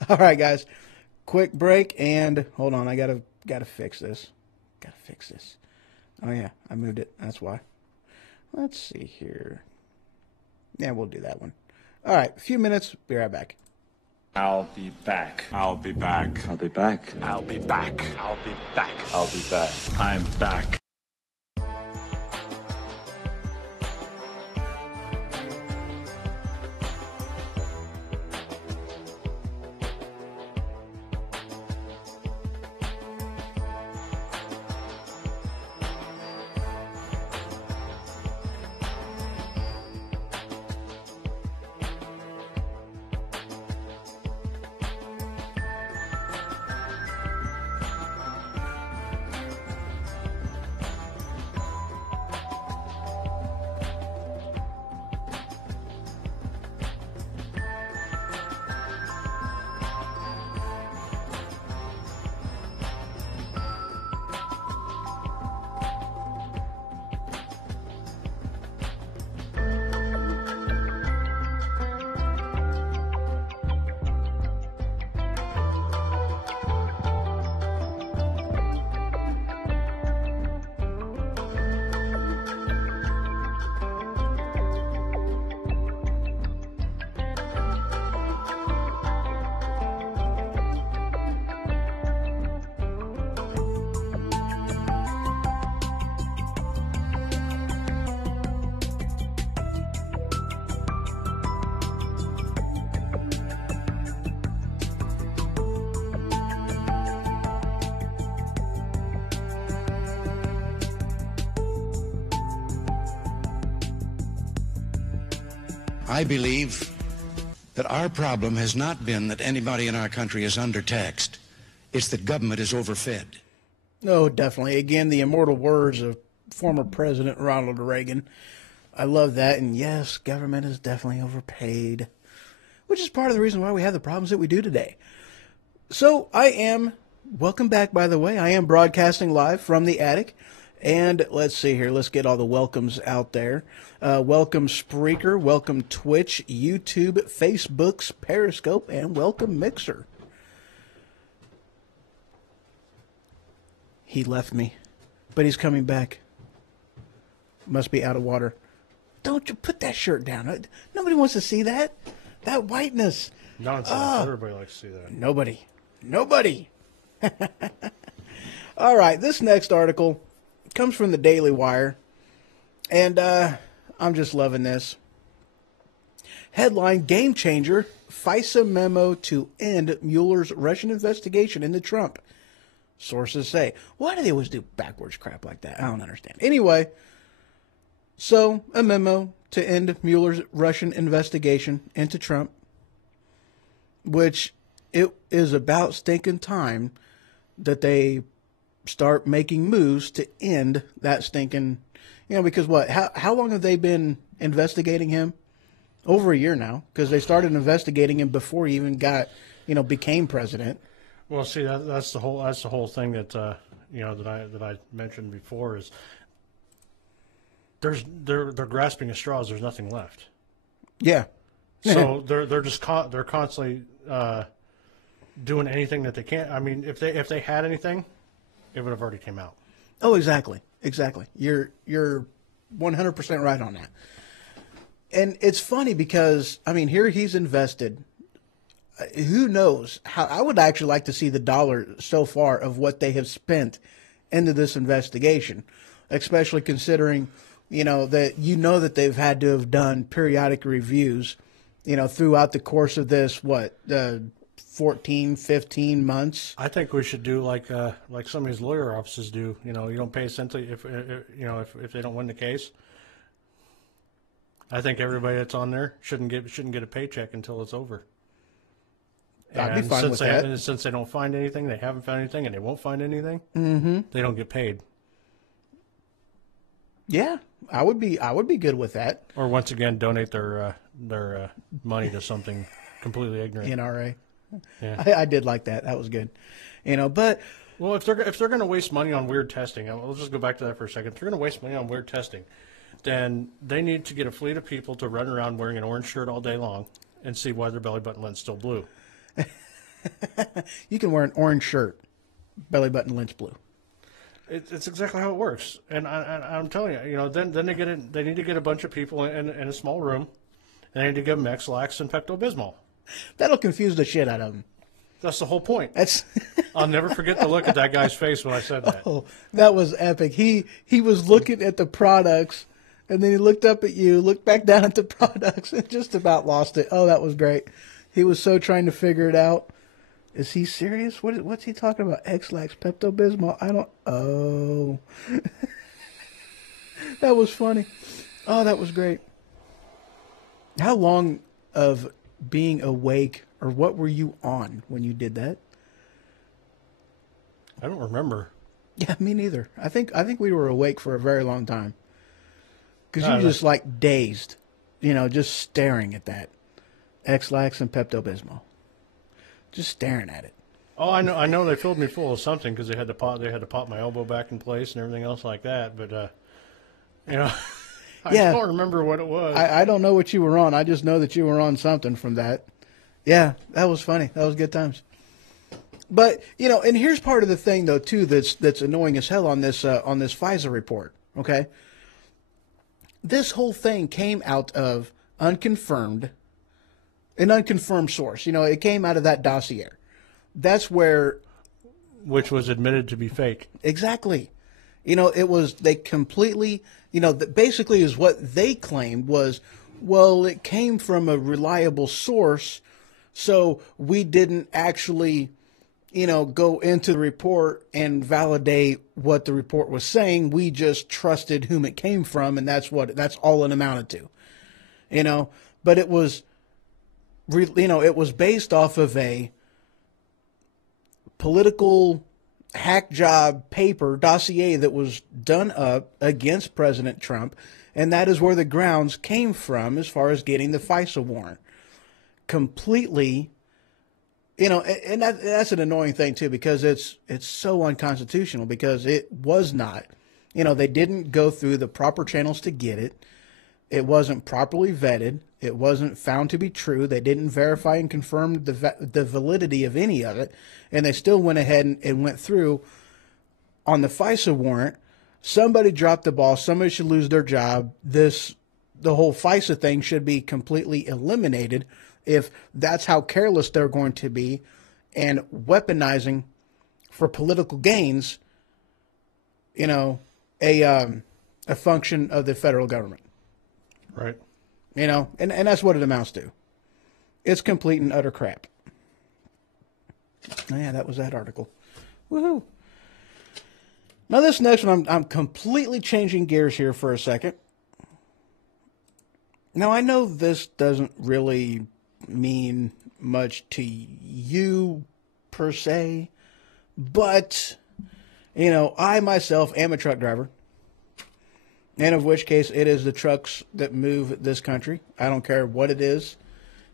All right, guys. Quick break, and hold on. I gotta fix this. Gotta fix this. Oh yeah, I moved it. That's why. Let's see here. Yeah, we'll do that one. All right, a few minutes. Be right back. I'll be back. I'll be back. I'll be back. I'll be back. I'll be back. I'll be back. I'm back. I believe that our problem has not been that anybody in our country is undertaxed. It's that government is overfed. Oh, definitely. Again, the immortal words of former President Ronald Reagan. I love that. And yes, government is definitely overpaid, which is part of the reason why we have the problems that we do today. So welcome back, by the way. I am broadcasting live from the attic. And let's see here. Let's get all the welcomes out there. Welcome Spreaker, welcome Twitch, YouTube, Facebook's Periscope, and welcome Mixer. He left me, but he's coming back. Must be out of water. Don't you put that shirt down. Nobody wants to see that. That whiteness. Nonsense. Everybody likes to see that. Nobody. All right, this next article comes from the Daily Wire, and I'm just loving this. Headline, Game Changer, FISA memo to end Mueller's Russian investigation into Trump. Sources say. Why do they always do backwards crap like that? I don't understand. Anyway, so a memo to end Mueller's Russian investigation into Trump, which it is about stinking time that they start making moves to end that stinking, because what? How long have they been investigating him? Over a year now, because they started investigating him before he even got, became president. Well, see, that's the whole thing that that I mentioned before is they're grasping at straws. There's nothing left. Yeah. So they're constantly doing anything that they can. I mean, if they had anything, it would have already came out. Oh, exactly. You're 100% right on that. And it's funny because here he's invested. Who knows how? I would actually like to see the dollar so far of what they have spent into this investigation, especially considering that they've had to have done periodic reviews, throughout the course of this 14, 15 months. I think we should do like some of these lawyer offices do. You don't pay a cent if they don't win the case. I think everybody that's on there shouldn't get a paycheck until it's over. I'd be fine with that. And since they don't find anything, they haven't found anything, and they won't find anything, they don't get paid. Yeah, I would be good with that. Or once again, donate their money to something completely ignorant. NRA. Yeah, I did like that. That was good. But well, if they're going to waste money on weird testing, let's just go back to that for a second. If they're going to waste money on weird testing, then they need to get a fleet of people to run around wearing an orange shirt all day long. and see why their belly button lint's still blue. You can wear an orange shirt, belly button lint's blue. It's exactly how it works, and I'm telling you, then they need to get a bunch of people in a small room, and they need to give them X-Lax and Pepto-Bismol. That'll confuse the shit out of them. That's the whole point. That's. I'll never forget the look at that guy's face when I said that. Oh, that was epic. He was looking at the products, and then he looked up at you, looked back down at the products, and just about lost it. Oh, that was great. He was so trying to figure it out. Is he serious? What's he talking about? X-Lax, Pepto-Bismol? I don't... Oh. That was funny. Oh, that was great. How long of being awake, or what were you on when you did that? I don't remember. Yeah, me neither. I think we were awake for a very long time. Because you were just like dazed, just staring at that. X-Lax and Pepto-Bismol. Just staring at it. Oh, I know they filled me full of something because they had to pop my elbow back in place and everything else like that. But I don't remember what it was. I don't know what you were on. I just know that you were on something from that. Yeah, that was funny. That was good times. But and here's part of the thing though too that's annoying as hell on this Pfizer report. Okay, this whole thing came out of an unconfirmed source. It came out of that dossier. That's where, which was admitted to be fake. Exactly. They completely. Basically is what they claimed was, well, it came from a reliable source, so we didn't actually. Go into the report and validate what the report was saying. We just trusted whom it came from, and that's all it amounted to. But it was, it was based off of a political hack job paper dossier that was done up against President Trump, and that is where the grounds came from as far as getting the FISA warrant. Completely. And that's an annoying thing too, because it's so unconstitutional, because it was not, they didn't go through the proper channels to get it. It wasn't properly vetted. It wasn't found to be true. They didn't verify and confirm the validity of any of it. And they still went ahead and went through on the FISA warrant. Somebody dropped the ball. Somebody should lose their job. The whole FISA thing should be completely eliminated if that's how careless they're going to be and weaponizing for political gains, a function of the federal government. Right. And that's what it amounts to. It's complete and utter crap. Oh, yeah, that was that article. Woohoo. Now this next one, I'm completely changing gears here for a second. Now I know this doesn't really mean much to you per se, but I myself am a truck driver, and of which case it is the trucks that move this country. I don't care what it is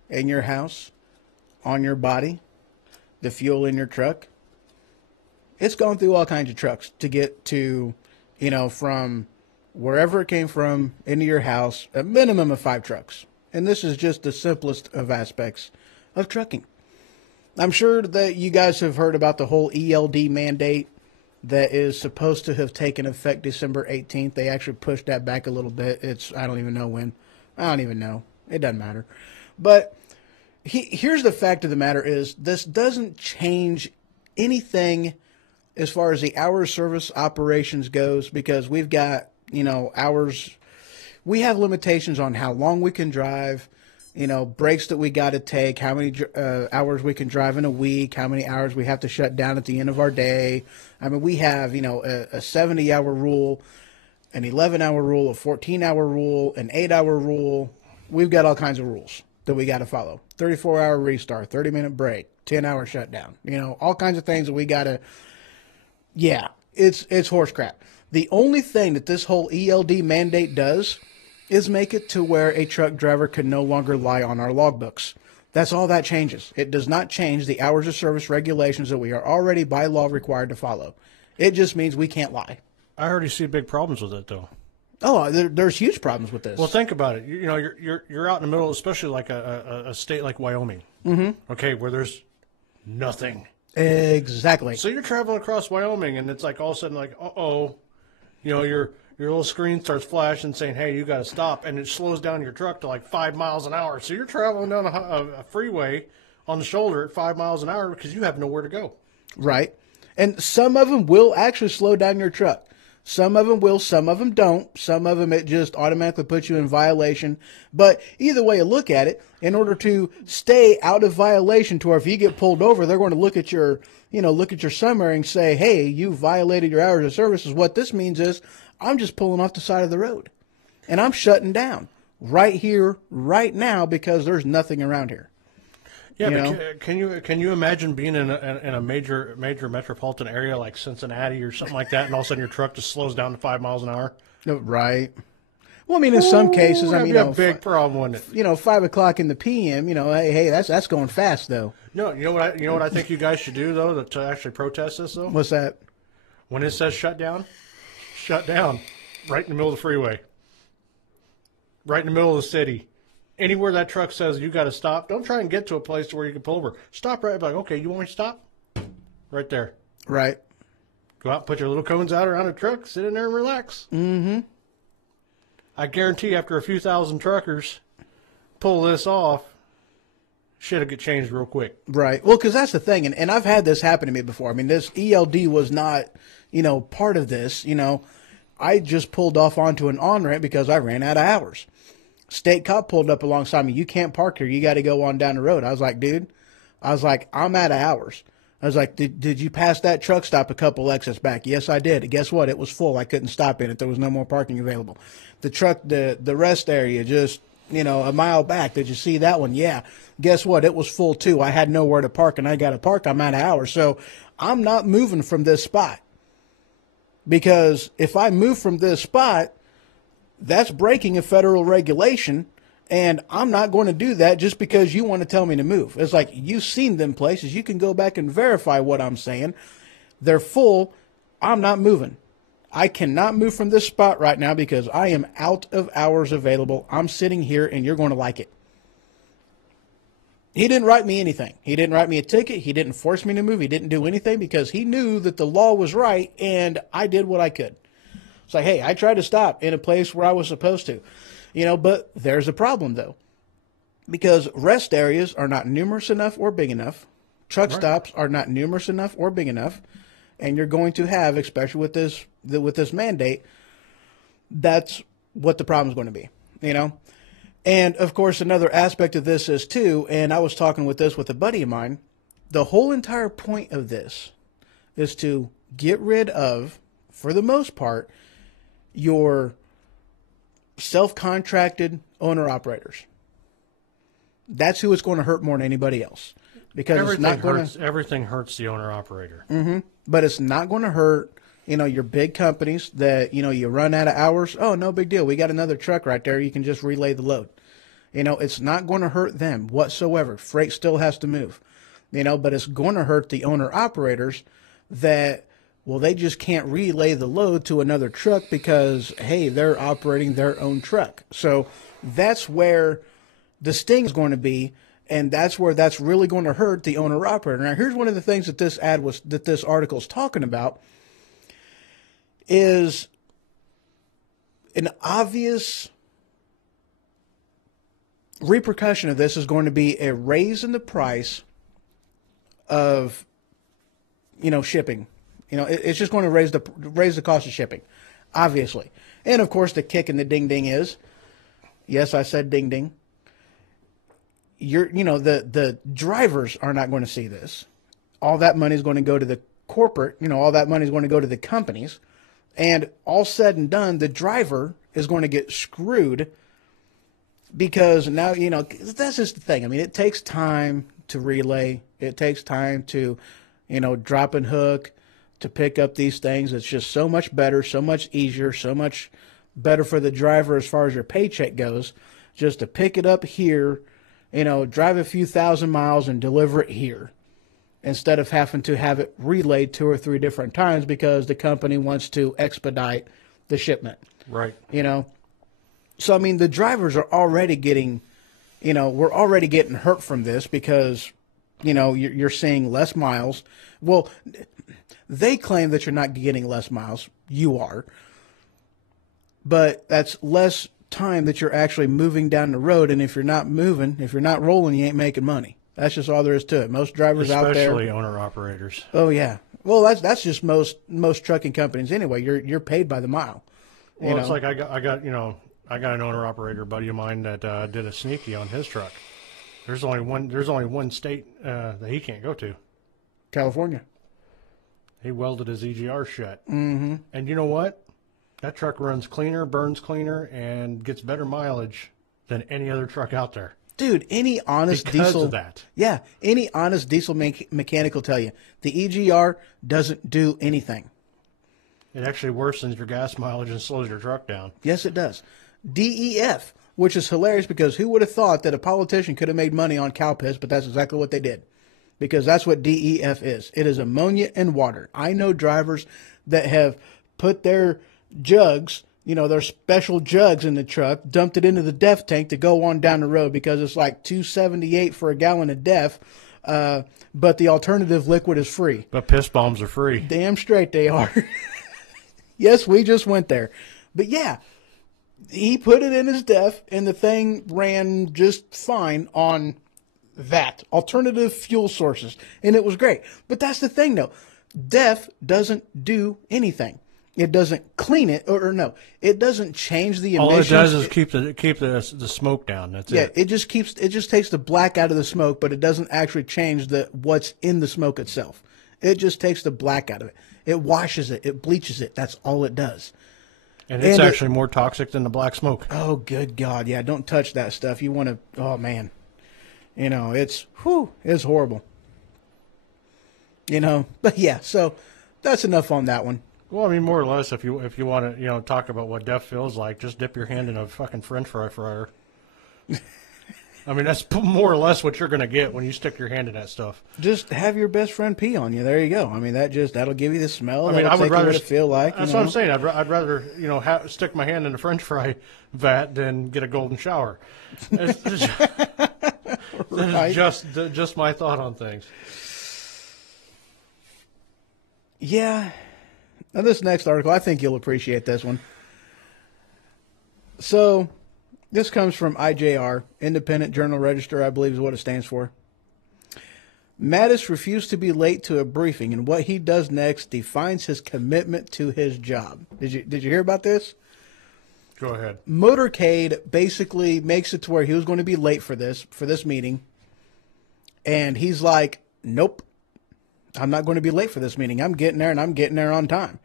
in your house, on your body, the fuel in your truck. It's gone through all kinds of trucks to get to, from wherever it came from into your house, a minimum of 5 trucks. And this is just the simplest of aspects of trucking. I'm sure that you guys have heard about the whole ELD mandate that is supposed to have taken effect December 18th. They actually pushed that back a little bit. I don't even know when. I don't even know. It doesn't matter. But here's the fact of the matter is this doesn't change anything as far as the hours service operations goes, because we've got, hours. We have limitations on how long we can drive, breaks that we got to take, how many hours we can drive in a week, how many hours we have to shut down at the end of our day. I mean, we have, a 70-hour rule, an 11-hour rule, a 14-hour rule, an 8-hour rule. We've got all kinds of rules that we got to follow. 34-hour restart, 30-minute break, 10-hour shutdown. All kinds of things that we got to. Yeah, it's horse crap. The only thing that this whole ELD mandate does is make it to where a truck driver can no longer lie on our logbooks. That's all that changes. It does not change the hours of service regulations that we are already by law required to follow. It just means we can't lie. I already see big problems with it, though. Oh, there's huge problems with this. Well, think about it. You know, you're out in the middle, especially like a state like Wyoming. Mm-hmm. Okay, where there's nothing. Exactly. So you're traveling across Wyoming, and it's like all of a sudden, like, you know, your little screen starts flashing saying, "Hey, you got to stop," and it slows down your truck to like 5 miles an hour. So you're traveling down a freeway on the shoulder at 5 miles an hour because you have nowhere to go. Right. And some of them will actually slow down your truck. Some of them will, some of them don't. Some of them, it just automatically puts you in violation. But either way you look at it, in order to stay out of violation to where if you get pulled over, they're going to look at your summary and say, hey, you violated your hours of service. What this means is I'm just pulling off the side of the road. And I'm shutting down right here, right now, because there's nothing around here. Yeah, but can you imagine being in a major metropolitan area like Cincinnati or something like that, and all of a sudden your truck just slows down to 5 miles an hour? Right. Well, I mean, in some cases, I mean, that'd be a big problem, wouldn't it? 5 o'clock in the p.m. Hey, that's going fast though. No, you know what I think you guys should do though to actually protest this though. What's that? When it says shut down, right in the middle of the freeway, right in the middle of the city. Anywhere that truck says you got to stop, don't try and get to a place where you can pull over. Stop right, like, okay, you want me to stop? Right there. Right. Go out, put your little cones out around the truck, sit in there and relax. Mm-hmm. I guarantee after a few thousand truckers pull this off, shit'll get changed real quick. Right. Well, because that's the thing, and I've had this happen to me before. I mean, this ELD was not, part of this. I just pulled off onto an on-ramp because I ran out of hours. State cop pulled up alongside me. You can't park here. You got to go on down the road. I was like, dude, I'm out of hours. I was like, did you pass that truck stop a couple exits back? Yes, I did. Guess what? It was full. I couldn't stop in it. There was no more parking available. The truck, the rest area, just, a mile back. Did you see that one? Yeah. Guess what? It was full too. I had nowhere to park, and I got to park. I'm out of hours. So I'm not moving from this spot. Because if I move from this spot, that's breaking a federal regulation, and I'm not going to do that just because you want to tell me to move. It's like, you've seen them places. You can go back and verify what I'm saying. They're full. I'm not moving. I cannot move from this spot right now because I am out of hours available. I'm sitting here, and you're going to like it. He didn't write me anything. He didn't write me a ticket. He didn't force me to move. He didn't do anything because he knew that the law was right, and I did what I could. It's like, hey, I tried to stop in a place where I was supposed to, but there's a problem though, because rest areas are not numerous enough or big enough. Truck stops are not numerous enough or big enough. And you're going to have, especially with this mandate, that's what the problem is going to be, And of course, another aspect of this is too, and I was talking with a buddy of mine, the whole entire point of this is to get rid of, for the most part, your self-contracted owner-operators. That's who it's going to hurt more than anybody else. Because everything hurts the owner-operator. Mm-hmm. But it's not going to hurt, your big companies that, you run out of hours. Oh, no big deal. We got another truck right there. You can just relay the load. It's not going to hurt them whatsoever. Freight still has to move. But it's going to hurt the owner-operators that, well, they just can't relay the load to another truck because, hey, they're operating their own truck. So that's where the sting is going to be, and that's where that's really going to hurt the owner-operator. Now, here's one of the things that this article is talking about is an obvious repercussion of this is going to be a raise in the price of, shipping. It's just going to raise the cost of shipping, obviously. And, of course, the kick and the ding-ding is, yes, I said ding-ding, the drivers are not going to see this. All that money is going to go to the corporate, all that money is going to go to the companies. And all said and done, the driver is going to get screwed because now, that's just the thing. I mean, it takes time to relay. It takes time to, drop and hook, to pick up these things. It's just so much better, so much easier, so much better for the driver as far as your paycheck goes, just to pick it up here, drive a few thousand miles and deliver it here instead of having to have it relayed 2 or 3 different times because the company wants to expedite the shipment. Right. You know? So, I mean, the drivers are already getting, we're already getting hurt from this because, you're seeing less miles. Well, they claim that you're not getting less miles. You are. But that's less time that you're actually moving down the road. And if you're not moving, if you're not rolling, you ain't making money. That's just all there is to it. Most drivers out there. Especially owner-operators. Oh, yeah. Well, that's just most trucking companies anyway. You're paid by the mile. Well, it's like I got an owner-operator buddy of mine that did a sneaky on his truck. There's only one state that he can't go to. California. He welded his EGR shut. Mm-hmm. And you know what? That truck runs cleaner, burns cleaner, and gets better mileage than any other truck out there. Dude, any honest because diesel. Of that. Yeah, any honest diesel mechanic will tell you the EGR doesn't do anything. It actually worsens your gas mileage and slows your truck down. Yes, it does. DEF, which is hilarious because who would have thought that a politician could have made money on cow piss, but that's exactly what they did. Because that's what DEF is. It is ammonia and water. I know drivers that have put their jugs, their special jugs in the truck, dumped it into the DEF tank to go on down the road because it's like $2.78 for a gallon of DEF, but the alternative liquid is free. But piss bombs are free. Damn straight they are. Yes, we just went there. But yeah, he put it in his DEF, and the thing ran just fine on that. Alternative fuel sources. And it was great. But that's the thing, though. DEF doesn't do anything. It doesn't clean it, or no, it doesn't change the emissions. All it does is keep the smoke down. That's it. Yeah, it just takes the black out of the smoke, but it doesn't actually change what's in the smoke itself. It just takes the black out of it. It washes it. It bleaches it. That's all it does. And it's actually more toxic than the black smoke. Oh, good God. Yeah, don't touch that stuff. You want to, oh, man. It's horrible. But yeah, so that's enough on that one. Well, I mean, more or less, if you want to, talk about what DEF feels like, just dip your hand in a fucking French fry fryer. I mean, that's more or less what you're going to get when you stick your hand in that stuff. Just have your best friend pee on you. There you go. I mean, that'll give you the smell. I mean, I would rather what it feel like. That's what I'm saying. I'd rather stick my hand in a French fry vat than get a golden shower. It's Right. just my thought on things. Yeah. Now, this next article, I think you'll appreciate this one. So, this comes from IJR, Independent Journal Register, I believe is what it stands for. Mattis refused to be late to a briefing, and what he does next defines his commitment to his job. Did you hear about this? Go ahead. Motorcade basically makes it to where he was going to be late for this meeting, and he's like, nope, I'm not going to be late for this meeting. I'm getting there, and I'm getting there on time.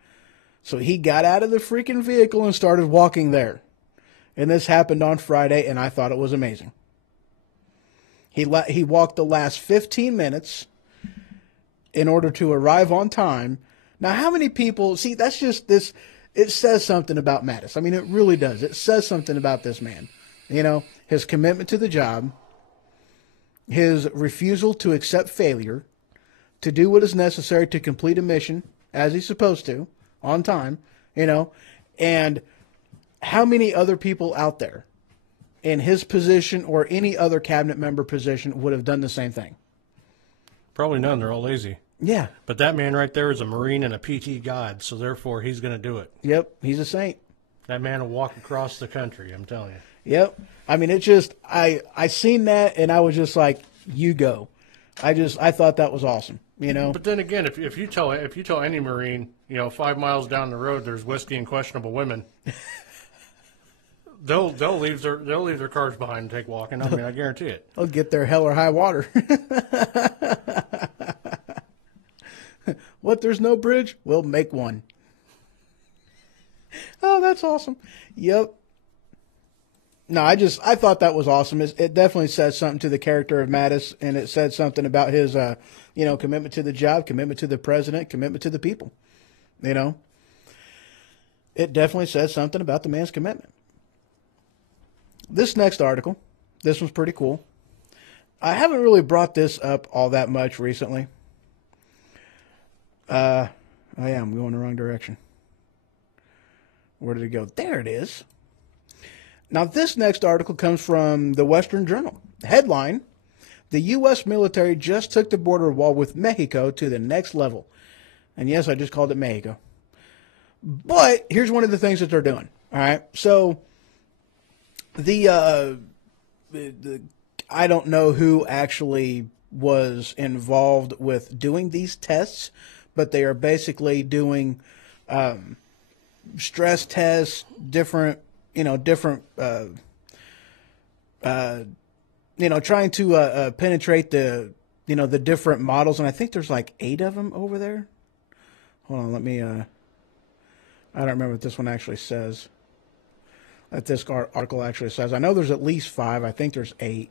So he got out of the freaking vehicle and started walking there. And this happened on Friday, and I thought it was amazing. He walked the last 15 minutes in order to arrive on time. Now, how many people... See, that's just this... It says something about Mattis. I mean, it really does. It says something about this man. His commitment to the job, his refusal to accept failure, to do what is necessary to complete a mission as he's supposed to, on time, and how many other people out there in his position or any other cabinet member position would have done the same thing? Probably none. They're all lazy. Yeah. But that man right there is a Marine and a PT god, so therefore he's going to do it. Yep, he's a saint. That man will walk across the country, I'm telling you. Yep. I mean, it just, I seen that and I was just like, you go. I thought that was awesome, But then again, if you tell any Marine, 5 miles down the road there's whiskey and questionable women, they'll leave their cars behind and take walking. I mean, I guarantee it. They'll get their hell or high water. What, there's no bridge? We'll make one. Oh, that's awesome. Yep. No, I thought that was awesome. It definitely says something to the character of Mattis, and it said something about his, commitment to the job, commitment to the president, commitment to the people. It definitely says something about the man's commitment. This next article, this one's pretty cool. I haven't really brought this up all that much recently. I'm going the wrong direction. Where did it go? There it is. Now, this next article comes from the Western Journal. Headline, the U.S. military just took the border wall with Mexico to the next level. And yes, I just called it Mexico. But here's one of the things that they're doing. All right. So the I don't know who actually was involved with doing these tests, but they are basically doing stress tests, different trying to penetrate the different models. And I think there's like 8 of them over there. Hold on, let me, I don't remember what this one actually says. That this article actually says. I know there's at least 5. I think there's 8.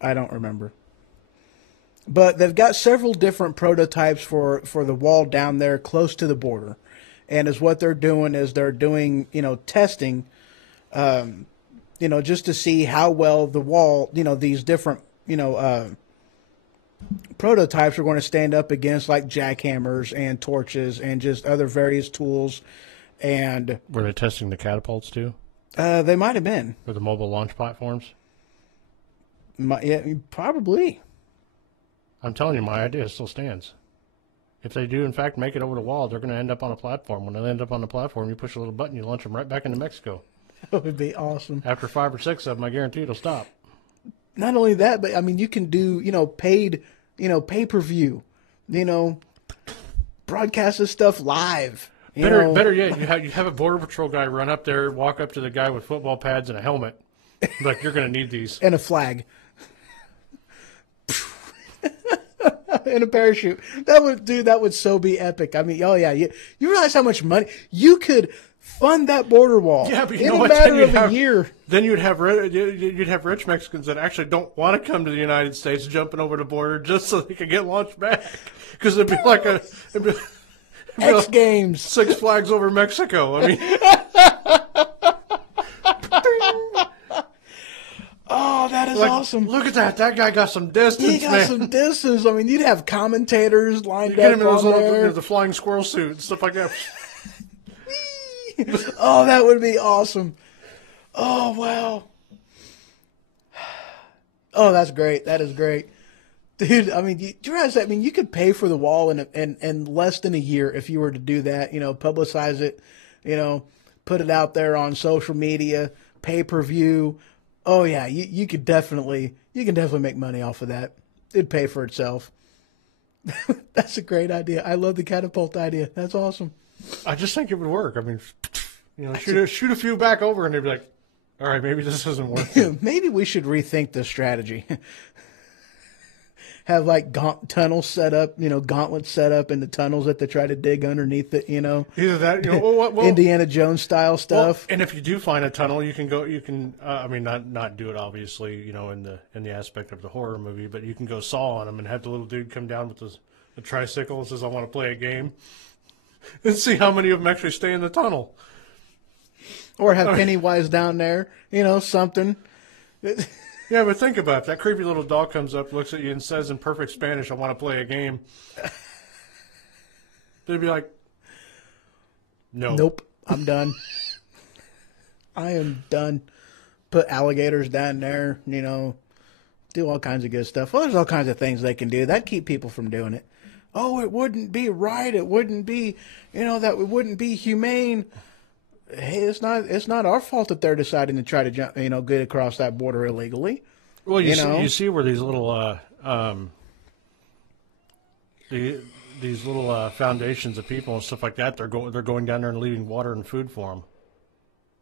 I don't remember. But they've got several different prototypes for the wall down there close to the border. And is what they're doing is they're doing, testing, just to see how well the wall, these different, prototypes are going to stand up against like jackhammers and torches and just other various tools. And were they testing the catapults too? They might have been. Or the mobile launch platforms? Yeah, probably. I'm telling you, my idea still stands. If they do, in fact, make it over the wall, they're going to end up on a platform. When they end up on the platform, you push a little button, you launch them right back into Mexico. That would be awesome. After 5 or 6 of them, I guarantee it'll stop. Not only that, but I mean, you can do, paid, pay-per-view, broadcast this stuff live. Better yet, you have a Border Patrol guy run up there, walk up to the guy with football pads and a helmet. Like, you're going to need these. And a flag. And a parachute. That would so be epic. I mean, oh yeah, you realize how much money you could fund that border wall? Yeah, but in a matter of a year. Then you'd have rich Mexicans that actually don't want to come to the United States, jumping over the border just so they could get launched back, because it'd be like X Games, Six Flags over Mexico. I mean. Oh, that is awesome. Look at that. That guy got some distance, He got some distance. I mean, you'd have commentators lined get up him in those on little, there. the flying squirrel suit and stuff like that. Oh, that would be awesome. Oh, wow. Oh, that's great. That is great. Dude, I mean, do you realize that? I mean, you could pay for the wall in less than a year if you were to do that, publicize it, put it out there on social media, pay-per-view. Oh yeah, you can definitely make money off of that. It'd pay for itself. That's a great idea. I love the catapult idea. That's awesome. I just think it would work. I mean, shoot a few back over, and they'd be like, "All right, maybe this isn't working." Maybe we should rethink this strategy. Have like tunnels set up, gauntlets set up in the tunnels that they try to dig underneath it, Either that, Indiana Jones style stuff. And if you do find a tunnel, you can go. You can, I mean, not do it obviously, in the aspect of the horror movie, but you can go saw on them and have the little dude come down with the tricycle and says, "I want to play a game," and see how many of them actually stay in the tunnel. Or have Pennywise down there, something. Yeah, but think about it. That creepy little dog comes up, looks at you, and says in perfect Spanish, "I want to play a game." They'd be like, "No. Nope, I'm done. I am done." Put alligators down there, do all kinds of good stuff. Well, there's all kinds of things they can do. That'd keep people from doing it. Oh, it wouldn't be right. It wouldn't be, that it wouldn't be humane. Hey, it's not our fault that they're deciding to try to jump, get across that border illegally. Well, you see where these little these little foundations of people and stuff like that, they're going down there and leaving water and food for them.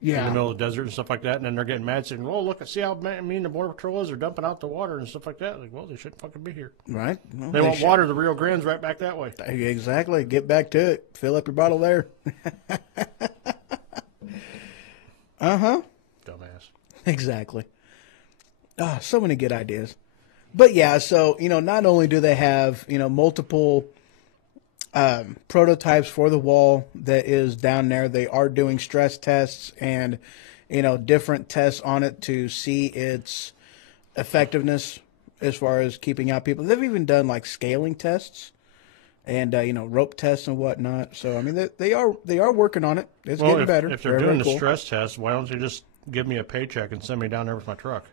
Yeah. In the middle of the desert and stuff like that, and then they're getting mad saying, "Oh, look, see how mean the Border Patrol is? They're dumping out the water and stuff like that." Like, well, they shouldn't fucking be here. Right. Well, they want water. The Rio Grande's right back that way. Exactly. Get back to it. Fill up your bottle there. Uh-huh. Dumbass. Exactly. Oh, so many good ideas. But yeah, so, not only do they have, multiple prototypes for the wall that is down there, they are doing stress tests and, different tests on it to see its effectiveness as far as keeping out people. They've even done like scaling tests and rope tests and whatnot. So I mean, they are working on it. It's getting better. If they're doing the stress test, why don't you just give me a paycheck and send me down there with my truck?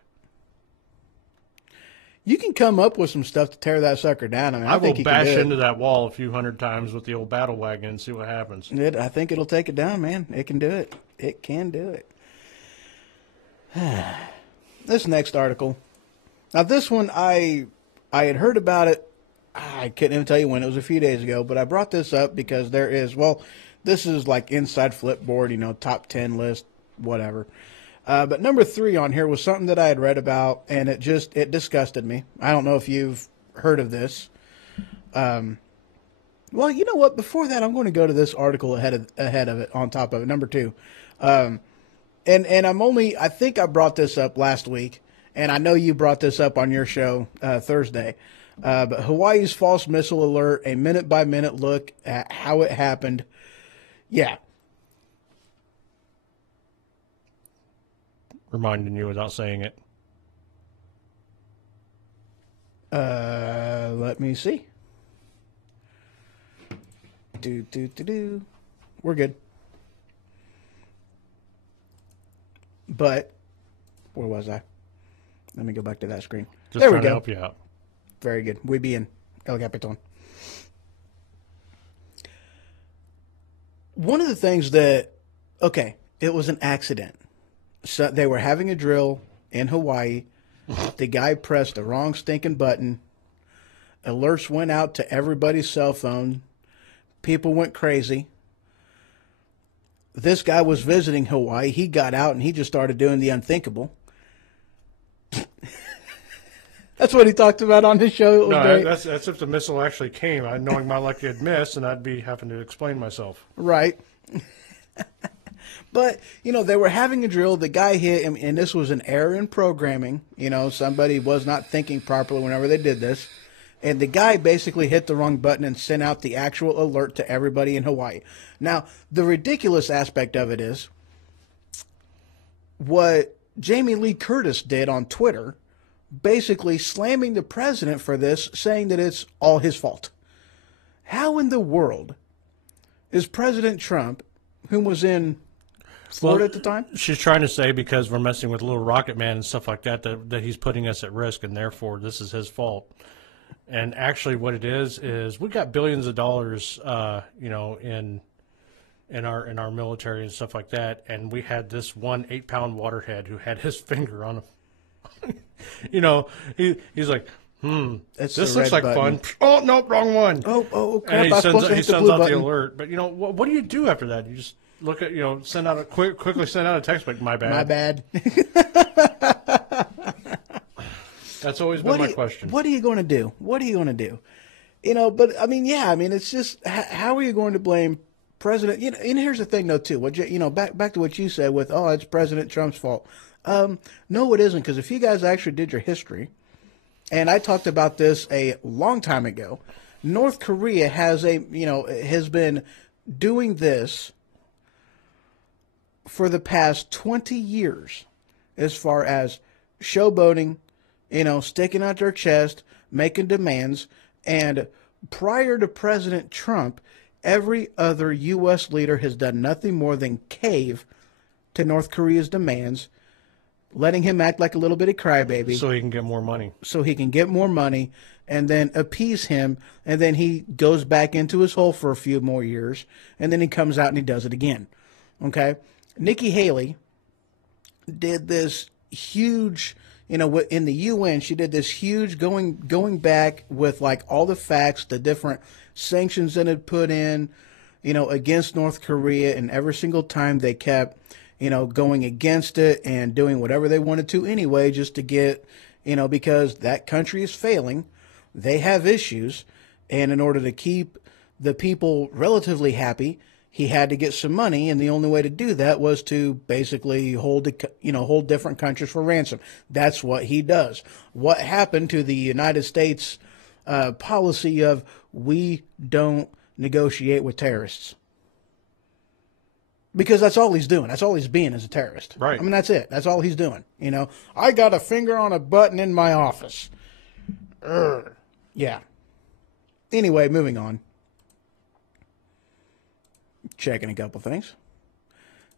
You can come up with some stuff to tear that sucker down. I mean, I think will you bash can do into it. that wall a few hundred times with the old battle wagon and see what happens. I think it'll take it down, man. It can do it. It can do it. This next article. Now, this one, I had heard about it. I couldn't even tell you when. It was a few days ago. But I brought this up because this is like Inside Flipboard, top 10 list, whatever. But number 3 on here was something that I had read about, and it disgusted me. I don't know if you've heard of this. Well, you know what? Before that, I'm going to go to this article ahead of it, on top of it, number 2. And I think I brought this up last week, and I know you brought this up on your show Thursday. But Hawaii's false missile alert, a minute-by-minute look at how it happened. Yeah. Reminding you without saying it. Let me see. We're good. But where was I? Let me go back to that screen. Just there we trying go. to help you out. Very good. Muy bien. El Capitan. One of the things it was an accident. So they were having a drill in Hawaii. The guy pressed the wrong stinking button. Alerts went out to everybody's cell phone. People went crazy. This guy was visiting Hawaii. He got out and he just started doing the unthinkable. That's what he talked about on his show. It was great. That's if the missile actually came. Knowing my luck had missed, and I'd be having to explain myself. Right. But, they were having a drill. The guy hit him, and this was an error in programming. Somebody was not thinking properly whenever they did this. And the guy basically hit the wrong button and sent out the actual alert to everybody in Hawaii. Now, the ridiculous aspect of it is what Jamie Lee Curtis did on Twitter, basically slamming the president for this, saying that it's all his fault. How in the world is President Trump, who was in Florida at the time? She's trying to say because we're messing with Little Rocket Man and stuff like that he's putting us at risk, and therefore this is his fault. And actually what it is we got billions of dollars, in our military and stuff like that, and we had this one 8-pound waterhead who had his finger on he's like, this looks like fun. Oh, no, wrong one. Oh, crap. And he sends out button. the alert. But, what do you do after that? You just look at, quickly send out a text like, my bad. My bad. That's always been my question. What are you going to do? What are you going to do? But, it's just, how are you going to blame President? And here's the thing, though, too. Back to what you said with, it's President Trump's fault. No, it isn't, because if you guys actually did your history, and I talked about this a long time ago, North Korea has been doing this for the past 20 years as far as showboating, sticking out their chest, making demands, and prior to President Trump, every other U.S. leader has done nothing more than cave to North Korea's demands, letting him act like a little bitty crybaby. So he can get more money. And then appease him, and then he goes back into his hole for a few more years, and then he comes out and he does it again. Okay? Nikki Haley did this huge, in the UN, she did this huge going back with like all the facts, the different sanctions that had put in, against North Korea, and every single time they kept going against it and doing whatever they wanted to anyway, just to get, because that country is failing. They have issues. And in order to keep the people relatively happy, he had to get some money. And the only way to do that was to basically hold different countries for ransom. That's what he does. What happened to the United States policy of we don't negotiate with terrorists? Because that's all he's doing. That's all he's being as a terrorist. Right. That's it. That's all he's doing. I got a finger on a button in my office. Yeah. Anyway, moving on. checking a couple things.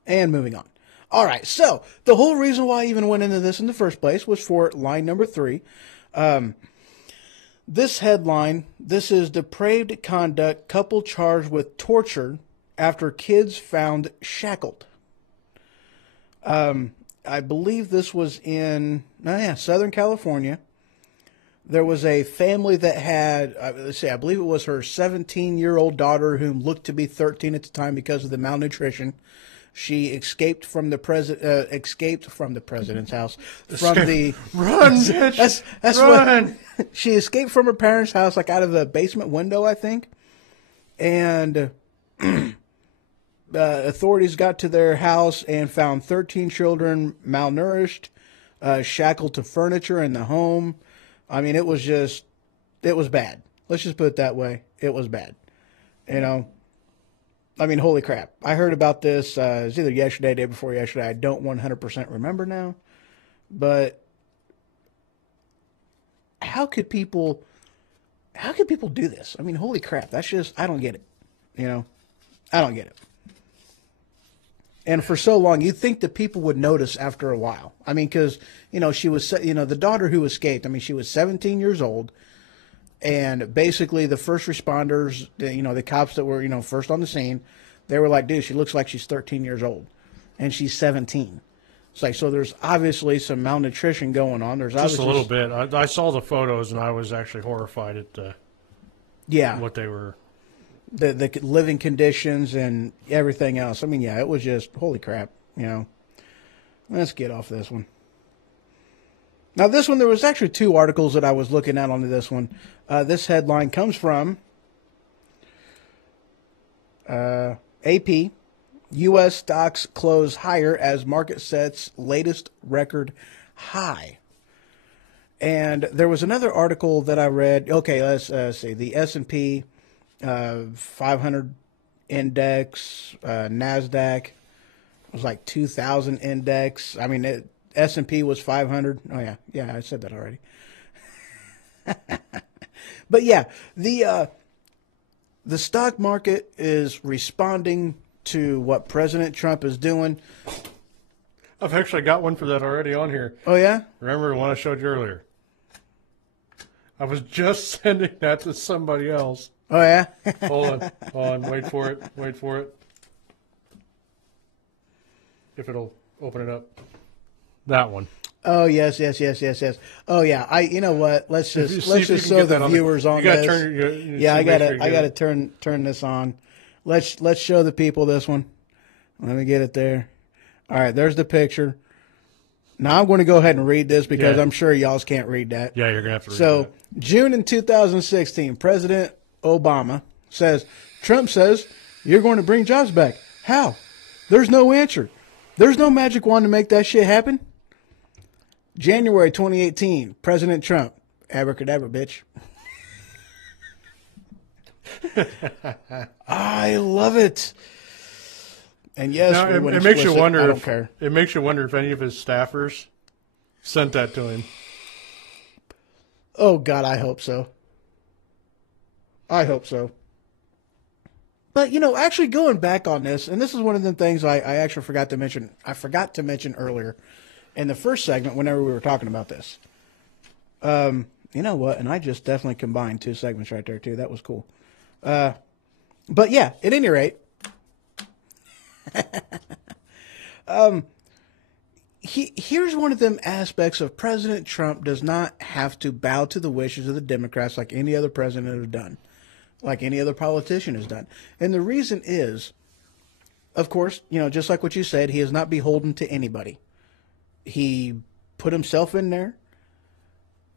And moving on. All right, so the whole reason why I even went into this in the first place was for line number 3. This headline, this is depraved conduct, couple charged with torture after kids found shackled. I believe this was in Southern California. There was a family that had, I believe it was her 17-year-old daughter, whom looked to be 13 at the time because of the malnutrition. She escaped from the president's house. From the run, bitch! That's run! What, she escaped from her parents' house, like out of the basement window, I think. And authorities got to their house and found 13 children malnourished, shackled to furniture in the home. I mean, it was bad. Let's just put it that way. It was bad. You know, I mean, holy crap. I heard about this, it was either yesterday, day before yesterday. I don't 100% remember now. But how could people do this? I mean, holy crap. That's just, I don't get it. You know, I don't get it. And for so long, you'd think that people would notice after a while. I mean, because, you know, she was, you know, the daughter who escaped, I mean, she was 17 years old. And basically the first responders, you know, the cops that were, you know, first on the scene, they were like, dude, she looks like she's 13 years old. And she's 17. It's like, so there's obviously some malnutrition going on. There's just obviously a little bit. I saw the photos and I was actually horrified at what they were. The living conditions and everything else. I mean, yeah, it was just, holy crap, you know. Let's get off this one. Now, this one, there was actually 2 articles that I was looking at on this one. This headline comes from AP. U.S. stocks close higher as market sets latest record high. And there was another article that I read. Okay, let's see. The S&P 500 index, NASDAQ was like 2,000 index. I mean, S&P was 500. Oh, yeah, I said that already. But yeah, the stock market is responding to what President Trump is doing. I've actually got one for that already on here. Oh, yeah? Remember the one I showed you earlier? I was just sending that to somebody else. Oh, yeah? Hold on. Wait for it. If it'll open it up. That one. Oh, yes. Oh, yeah. You know what? Let's just show the viewers on this. I gotta turn this on. Let's show the people this one. Let me get it there. All right, there's the picture. Now I'm going to go ahead and read this because I'm sure y'all can't read that. Yeah, you're going to have to read that. So, June in 2016, President Obama says, Trump says, you're going to bring jobs back. How? There's no answer. There's no magic wand to make that shit happen. January 2018, President Trump, abracadabra, bitch. I love it. And yes, now, it makes you wonder. I don't care. It makes you wonder if any of his staffers sent that to him. Oh God, I hope so. But you know, actually going back on this, and this is one of the things I actually forgot to mention. I forgot to mention earlier in the first segment whenever we were talking about this. You know what? And I just definitely combined 2 segments right there too. That was cool. But yeah, at any rate, here's one of them aspects of President Trump does not have to bow to the wishes of the Democrats like any other president has done, like any other politician has done. And the reason is, of course, you know, just like what you said, he is not beholden to anybody. He put himself in there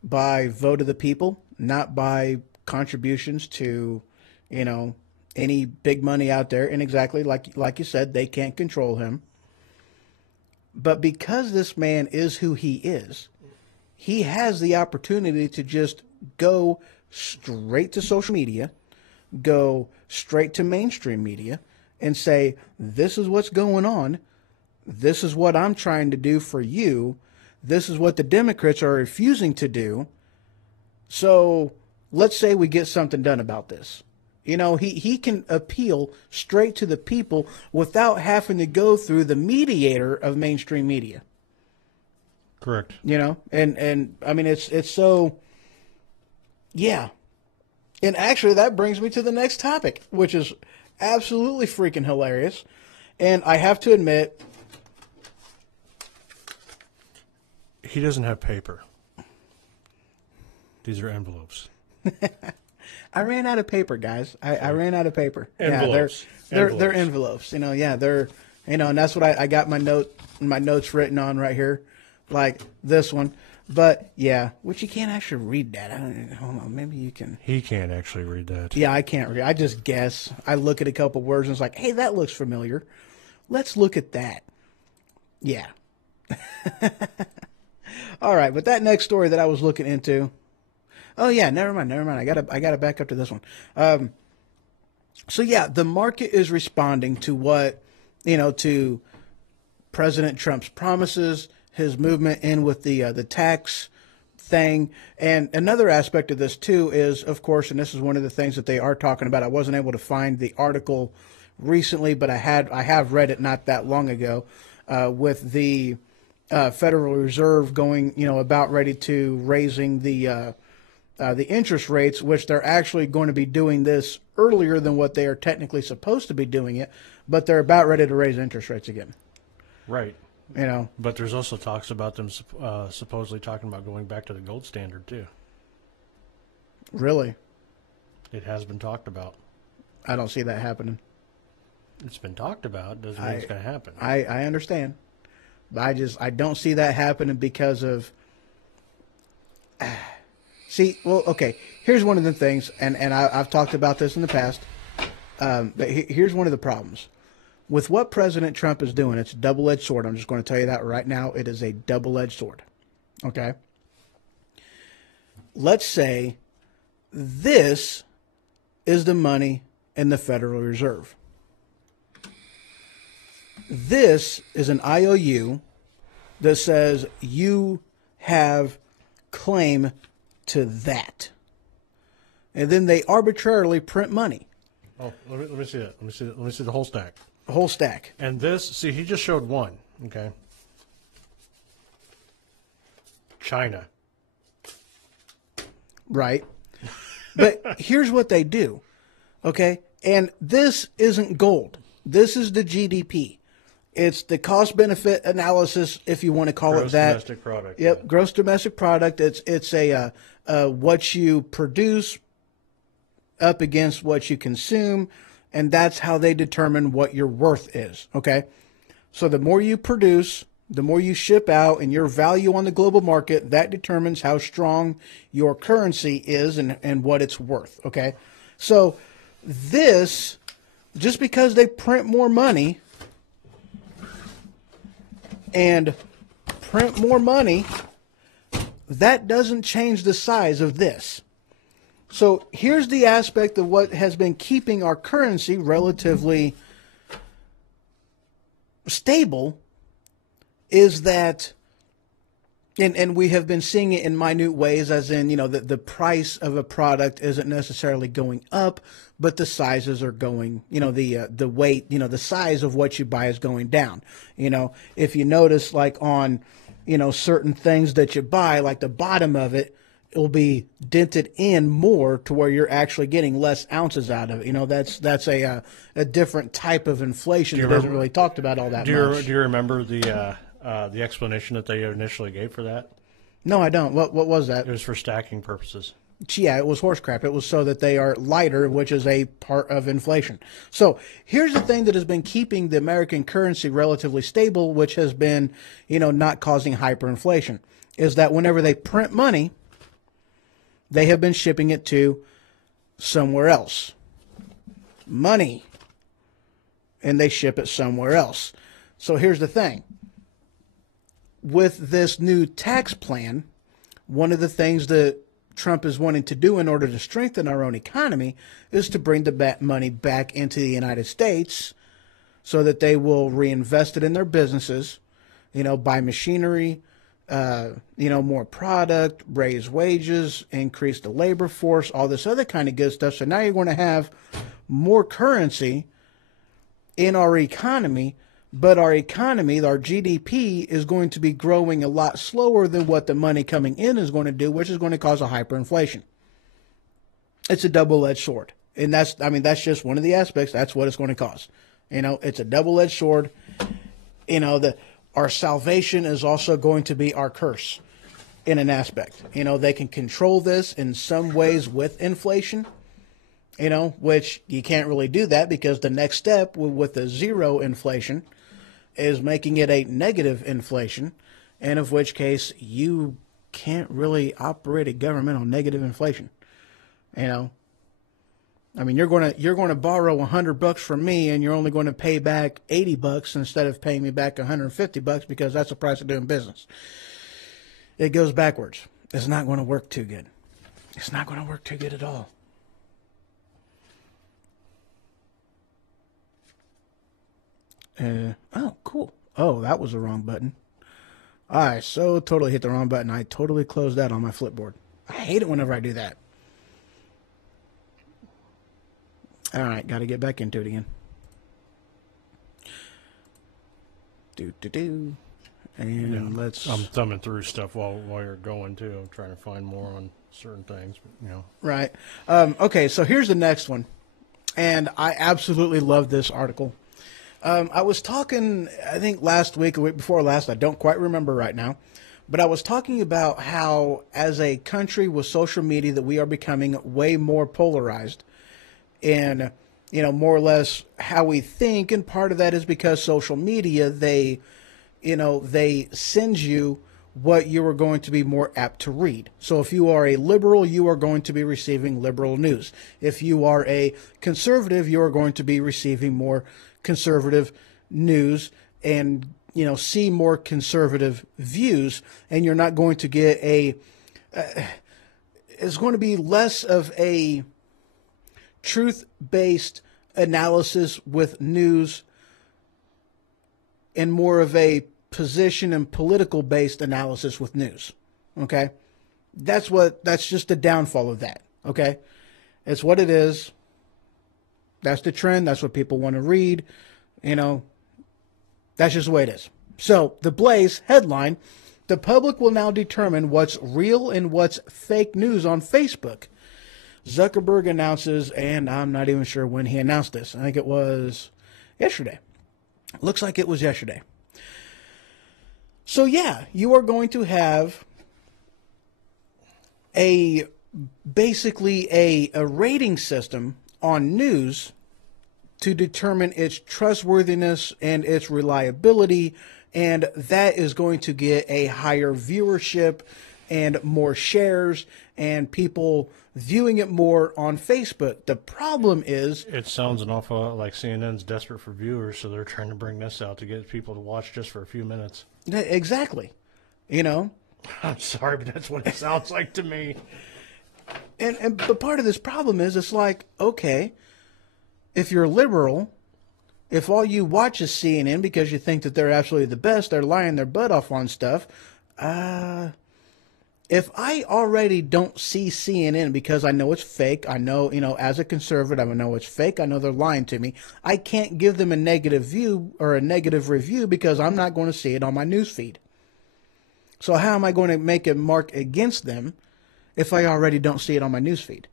by vote of the people, not by contributions to, you know, any big money out there. And exactly like you said, they can't control him. But because this man is who he is, he has the opportunity to just go straight to social media, go straight to mainstream media, and say, this is what's going on. This is what I'm trying to do for you. This is what the Democrats are refusing to do. So let's say we get something done about this. You know, he can appeal straight to the people without having to go through the mediator of mainstream media. Correct. You know, and I mean, it's so, yeah. And actually, that brings me to the next topic, which is absolutely freaking hilarious. And I have to admit, he doesn't have paper. These are envelopes. I ran out of paper, guys. I ran out of paper. Envelopes. Yeah, they're envelopes. You know, yeah, they're, you know, and that's what I got my notes written on right here, like this one. But yeah, which you can't actually read that. Hold on, maybe you can. He can't actually read that. Yeah, I can't read. I just guess. I look at a couple words and it's like, hey, that looks familiar. Let's look at that. Yeah. All right, but that next story that I was looking into. Oh yeah, never mind. I gotta back up to this one. So yeah, the market is responding to what, you know, to President Trump's promises, his movement in with the tax thing, and another aspect of this too is, of course, and this is one of the things that they are talking about. I wasn't able to find the article recently, but I have read it not that long ago, with the Federal Reserve going, you know, about ready to raising the interest rates, which they're actually going to be doing this earlier than what they are technically supposed to be doing it, but they're about ready to raise interest rates again. Right. You know. But there's also talks about them supposedly talking about going back to the gold standard, too. Really? It has been talked about. I don't see that happening. It's been talked about. Doesn't mean it's going to happen. I understand. But I don't see that happening because of... See, well, okay, here's one of the things, and I've talked about this in the past, but here's one of the problems. With what President Trump is doing, it's a double-edged sword. I'm just going to tell you that right now. It is a double-edged sword, okay? Let's say this is the money in the Federal Reserve. This is an IOU that says you have claim to that. And then they arbitrarily print money. Oh, let me see that. Let me see the whole stack. The whole stack. And this, see, he just showed one, okay? China. Right. But here's what they do, okay? And this isn't gold. This is the GDP. It's the cost-benefit analysis, if you want to call it that. Gross domestic product. Yep, yeah. gross domestic product. It's a what you produce up against what you consume, and that's how they determine what your worth is, okay? So the more you produce, the more you ship out, and your value on the global market, that determines how strong your currency is and what it's worth, okay? So this, just because they print more money and print more money, that doesn't change the size of this. So here's the aspect of what has been keeping our currency relatively stable is that, and we have been seeing it in minute ways, as in, you know, the price of a product isn't necessarily going up, but the sizes are going, you know, the weight, you know, the size of what you buy is going down. You know, if you notice, like on, you know, certain things that you buy, like the bottom of it, it will be dented in more to where you're actually getting less ounces out of it. You know, that's a different type of inflation that isn't really talked about all that much. Do you remember the explanation that they initially gave for that? No, I don't. What was that? It was for stacking purposes. Yeah, it was horse crap. It was so that they are lighter, which is a part of inflation. So here's the thing that has been keeping the American currency relatively stable, which has been, you know, not causing hyperinflation, is that whenever they print money, they have been shipping it to somewhere else. Money. And they ship it somewhere else. So here's the thing. With this new tax plan, one of the things that Trump is wanting to do in order to strengthen our own economy is to bring the money back into the United States so that they will reinvest it in their businesses, you know, buy machinery, more product, raise wages, increase the labor force, all this other kind of good stuff. So now you're going to have more currency in our economy, but our economy, our GDP, is going to be growing a lot slower than what the money coming in is going to do, which is going to cause a hyperinflation. It's a double-edged sword. And that's just one of the aspects. That's what it's going to cause. It's a double-edged sword. Our salvation is also going to be our curse in an aspect. They can control this in some ways with inflation, which you can't really do that because the next step with the zero inflation is making it a negative inflation, and of which case you can't really operate a government on negative inflation. You're going to borrow $100 from me, and you're only going to pay back $80 instead of paying me back $150 because that's the price of doing business. It goes backwards. It's not going to work too good. It's not going to work too good at all. Oh, cool. Oh, that was the wrong button. I so totally hit the wrong button. I totally closed that on my Flipboard. I hate it whenever I do that. All right, got to get back into it again. And let's... I'm thumbing through stuff while you're going, too. I'm trying to find more on certain things, Right. Okay, so here's the next one. And I absolutely love this article. I was talking, I think last week or week before last, I don't quite remember right now, but I was talking about how as a country with social media that we are becoming way more polarized in, more or less how we think. And part of that is because social media, they send you what you are going to be more apt to read. So if you are a liberal, you are going to be receiving liberal news. If you are a conservative, you are going to be receiving more conservative news and, see more conservative views. And you're not going to get it's going to be less of a truth-based analysis with news and more of a position and political-based analysis with news. Okay? That's just the downfall of that. Okay? It's what it is. That's the trend. That's what people want to read. That's just the way it is. So, the Blaze headline, the public will now determine what's real and what's fake news on Facebook. Zuckerberg announces, and I'm not even sure when he announced this. I think it was yesterday. Looks like it was yesterday. So, yeah, you are going to have basically a rating system on news to determine its trustworthiness and its reliability, and that is going to get a higher viewership and more shares and people viewing it more on Facebook. The problem is... It sounds an awful lot like CNN's desperate for viewers, so they're trying to bring this out to get people to watch just for a few minutes. Exactly. I'm sorry, but that's what it sounds like to me. But part of this problem is it's like, okay, if you're liberal, if all you watch is CNN because you think that they're absolutely the best, they're lying their butt off on stuff. If I already don't see CNN because I know it's fake, I know, as a conservative, I know it's fake, I know they're lying to me, I can't give them a negative view or a negative review because I'm not going to see it on my news feed. So how am I going to make a mark against them if I already don't see it on my news feed?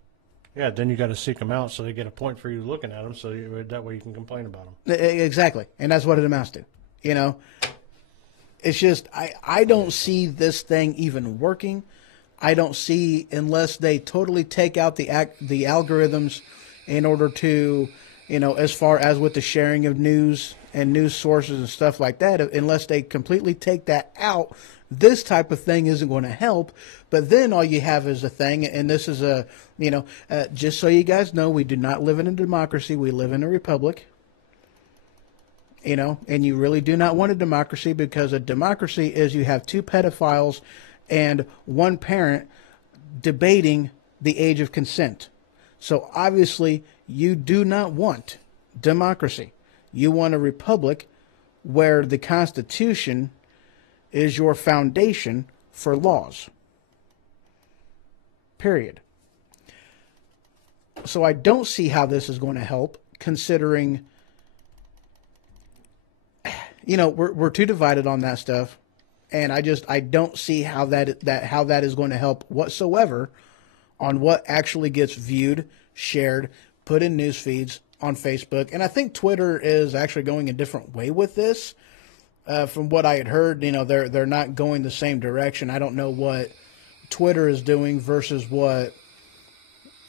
Yeah, then you got to seek them out so they get a point for you looking at them, so that way you can complain about them. Exactly, and that's what it amounts to. It's just I don't see this thing even working. I don't see, unless they totally take out the algorithms in order to, as far as with the sharing of news and news sources and stuff like that, unless they completely take that out, this type of thing isn't going to help. But then all you have is a thing, and this is just so you guys know, we do not live in a democracy. We live in a republic. And you really do not want a democracy, because a democracy is you have two pedophiles and one parent debating the age of consent. So obviously you do not want democracy. You want a republic where the Constitution is your foundation for laws. Period. So I don't see how this is going to help, considering, we're too divided on that stuff, and I don't see how that is going to help whatsoever on what actually gets viewed, shared, put in news feeds on Facebook. And I think Twitter is actually going a different way with this. From what I had heard, they're not going the same direction. I don't know what Twitter is doing versus what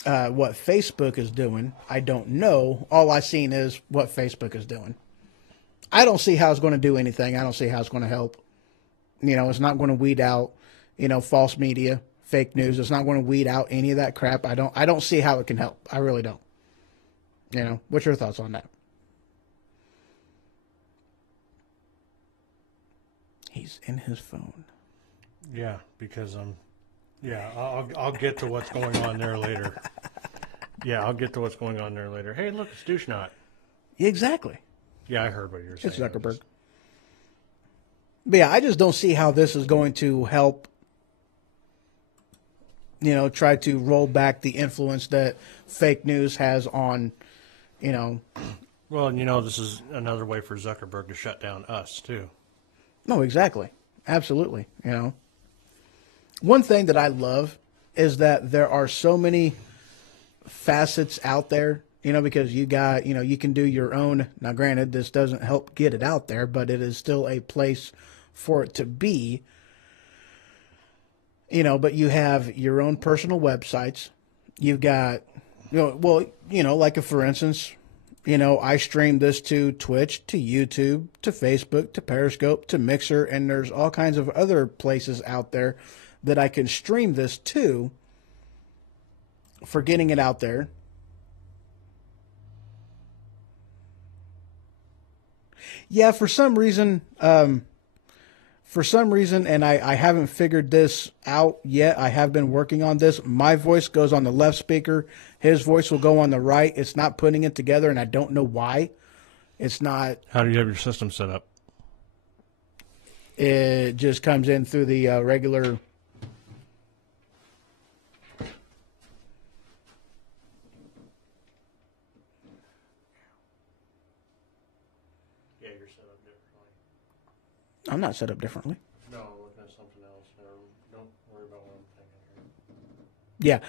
Facebook is doing. I don't know. All I've seen is what Facebook is doing. I don't see how it's going to do anything. I don't see how it's going to help. It's not going to weed out, false media, fake news. It's not going to weed out any of that crap. I don't see how it can help. I really don't. What's your thoughts on that? He's in his phone. Yeah, because I'll get to what's going on there later. Yeah, I'll get to what's going on there later. Hey, look, it's Douche Knot. Exactly. Yeah, I heard what you were saying. It's Zuckerberg. But yeah, I just don't see how this is going to help, try to roll back the influence that fake news has on, Well, this is another way for Zuckerberg to shut down us, too. No, exactly. Absolutely. One thing that I love is that there are so many facets out there, because you got, you can do your own. Now, granted, this doesn't help get it out there, but it is still a place for it to be, but you have your own personal websites. You've got, like for instance, I stream this to Twitch, to YouTube, to Facebook, to Periscope, to Mixer, and there's all kinds of other places out there that I can stream this to for getting it out there. Yeah, for some reason, and I haven't figured this out yet. I have been working on this. My voice goes on the left speaker. His voice will go on the right. It's not putting it together, and I don't know why. It's not. How do you have your system set up? It just comes in through the regular. Yeah, you're set up differently. I'm not set up differently. No, looking at something else. Don't worry about what I'm thinking here. Yeah,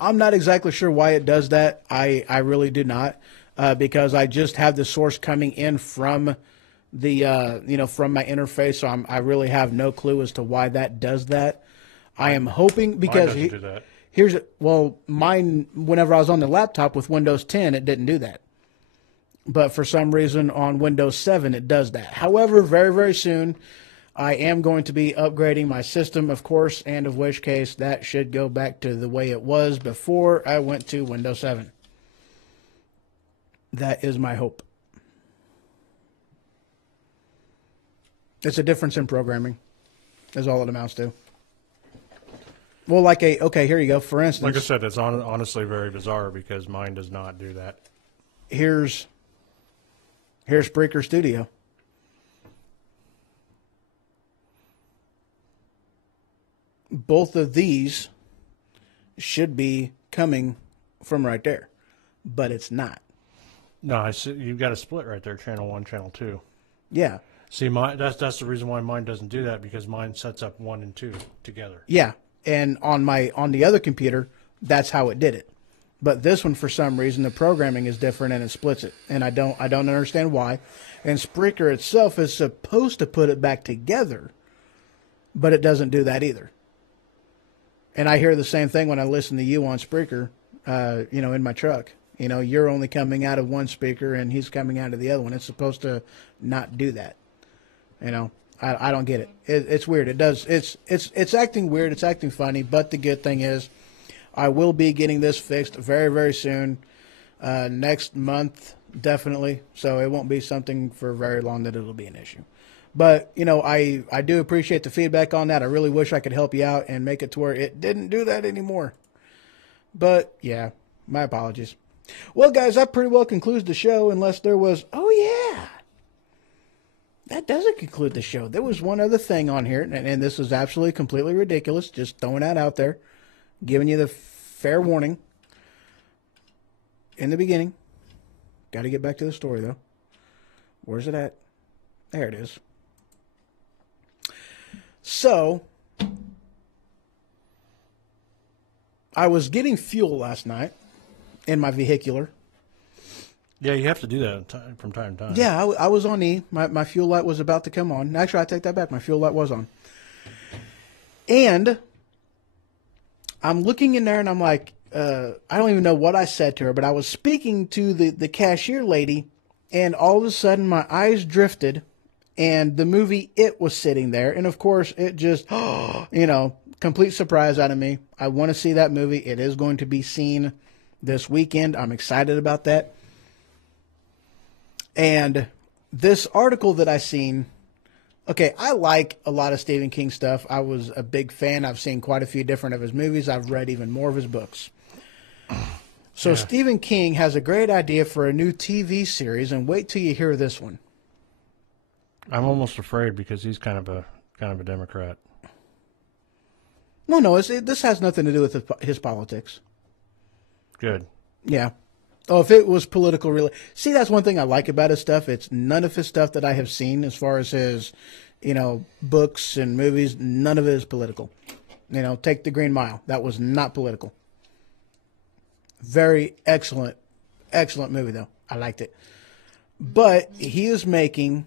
I'm not exactly sure why it does that. I really do not, because I just have the source coming in from the from my interface, so I really have no clue as to why that does that. I am hoping because Mine doesn't do that. Mine, whenever I was on the laptop with Windows 10, it didn't do that. But for some reason on Windows 7, it does that. However, very, very soon, I am going to be upgrading my system, of course, and of which case that should go back to the way it was before I went to Windows 7. That is my hope. It's a difference in programming, is all it amounts to. Well, okay, here you go. For instance, like I said, it's honestly very bizarre because mine does not do that. Here's Spreaker Studio. Both of these should be coming from right there, but it's not. No, you've got a split right there, channel 1, channel 2. Yeah. See, that's the reason why mine doesn't do that, because mine sets up 1 and 2 together. Yeah, and on the other computer, that's how it did it. But this one, for some reason, the programming is different and it splits it, and I don't understand why. And Spreaker itself is supposed to put it back together, but it doesn't do that either. And I hear the same thing when I listen to you on Spreaker, in my truck. You're only coming out of one speaker and he's coming out of the other one. It's supposed to not do that. I don't get it. It's weird. It does. It's acting weird. It's acting funny. But the good thing is, I will be getting this fixed very, very soon. Next month, definitely. So it won't be something for very long that it'll be an issue. But, I do appreciate the feedback on that. I really wish I could help you out and make it to where it didn't do that anymore. But, yeah, my apologies. Well, guys, that pretty well concludes the show unless there was, oh, yeah. that doesn't conclude the show. There was one other thing on here, and this is absolutely completely ridiculous. Just throwing that out there, giving you the fair warning in the beginning. Got to get back to the story, though. Where's it at? There it is. So, I was getting fuel last night in my vehicular. Yeah, you have to do that from time to time. Yeah, I was on E. My fuel light was about to come on. Actually, I take that back. My fuel light was on. And I'm looking in there, and I'm like, I don't even know what I said to her, but I was speaking to the cashier lady, and all of a sudden my eyes drifted, and the movie It was sitting there. And, of course, it just, complete surprise out of me. I want to see that movie. It is going to be seen this weekend. I'm excited about that. And this article that I seen, okay, I like a lot of Stephen King stuff. I was a big fan. I've seen quite a few different of his movies. I've read even more of his books. So yeah. Stephen King has a great idea for a new TV series, and wait till you hear this one. I'm almost afraid because he's kind of a Democrat. No, this has nothing to do with his politics. Good. Yeah. Oh, if it was political, see, that's one thing I like about his stuff. It's none of his stuff that I have seen as far as his, books and movies. None of it is political. Take The Green Mile. That was not political. Very excellent movie, though. I liked it. But he is making,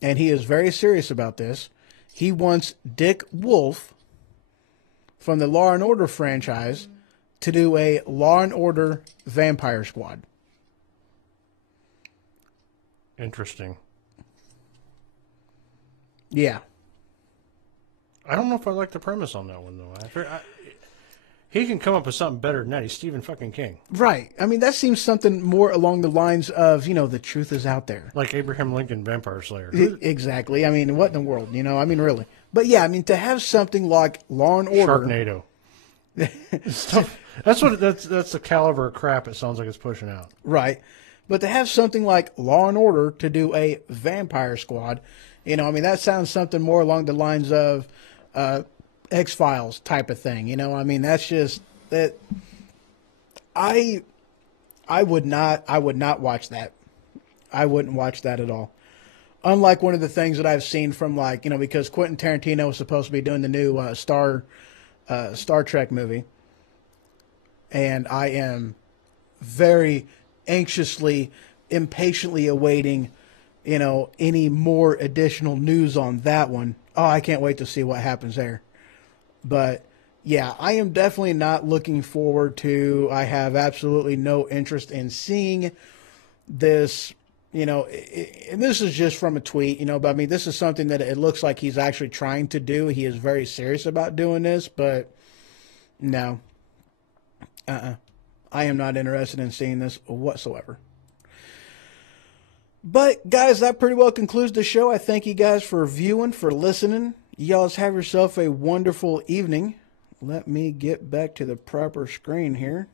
and he is very serious about this, he wants Dick Wolf from the Law & Order franchise to do a Law & Order Vampire Squad. Interesting. Yeah. I don't know if I like the premise on that one, though. He can come up with something better than that. He's Stephen fucking King. Right. I mean, that seems something more along the lines of, the truth is out there. Like Abraham Lincoln Vampire Slayer. Exactly. I mean, what in the world, really. But yeah, I mean, to have something like Law & Order. Sharknado. That's the caliber of crap it sounds like it's pushing out. Right. But to have something like Law & Order to do a Vampire Squad, that sounds something more along the lines of X-Files type of thing. That's just that. I would not watch that. I wouldn't watch that at all. Unlike one of the things that I've seen from because Quentin Tarantino was supposed to be doing the new Star Trek movie. And I am very anxiously, impatiently awaiting, any more additional news on that one. Oh, I can't wait to see what happens there. But, yeah, I am definitely not looking forward to, I have absolutely no interest in seeing this, and this is just from a tweet, but I mean, this is something that it looks like he's actually trying to do. He is very serious about doing this, but no. I am not interested in seeing this whatsoever. But, guys, that pretty well concludes the show. I thank you guys for viewing, for listening. Y'all have yourself a wonderful evening. Let me get back to the proper screen here.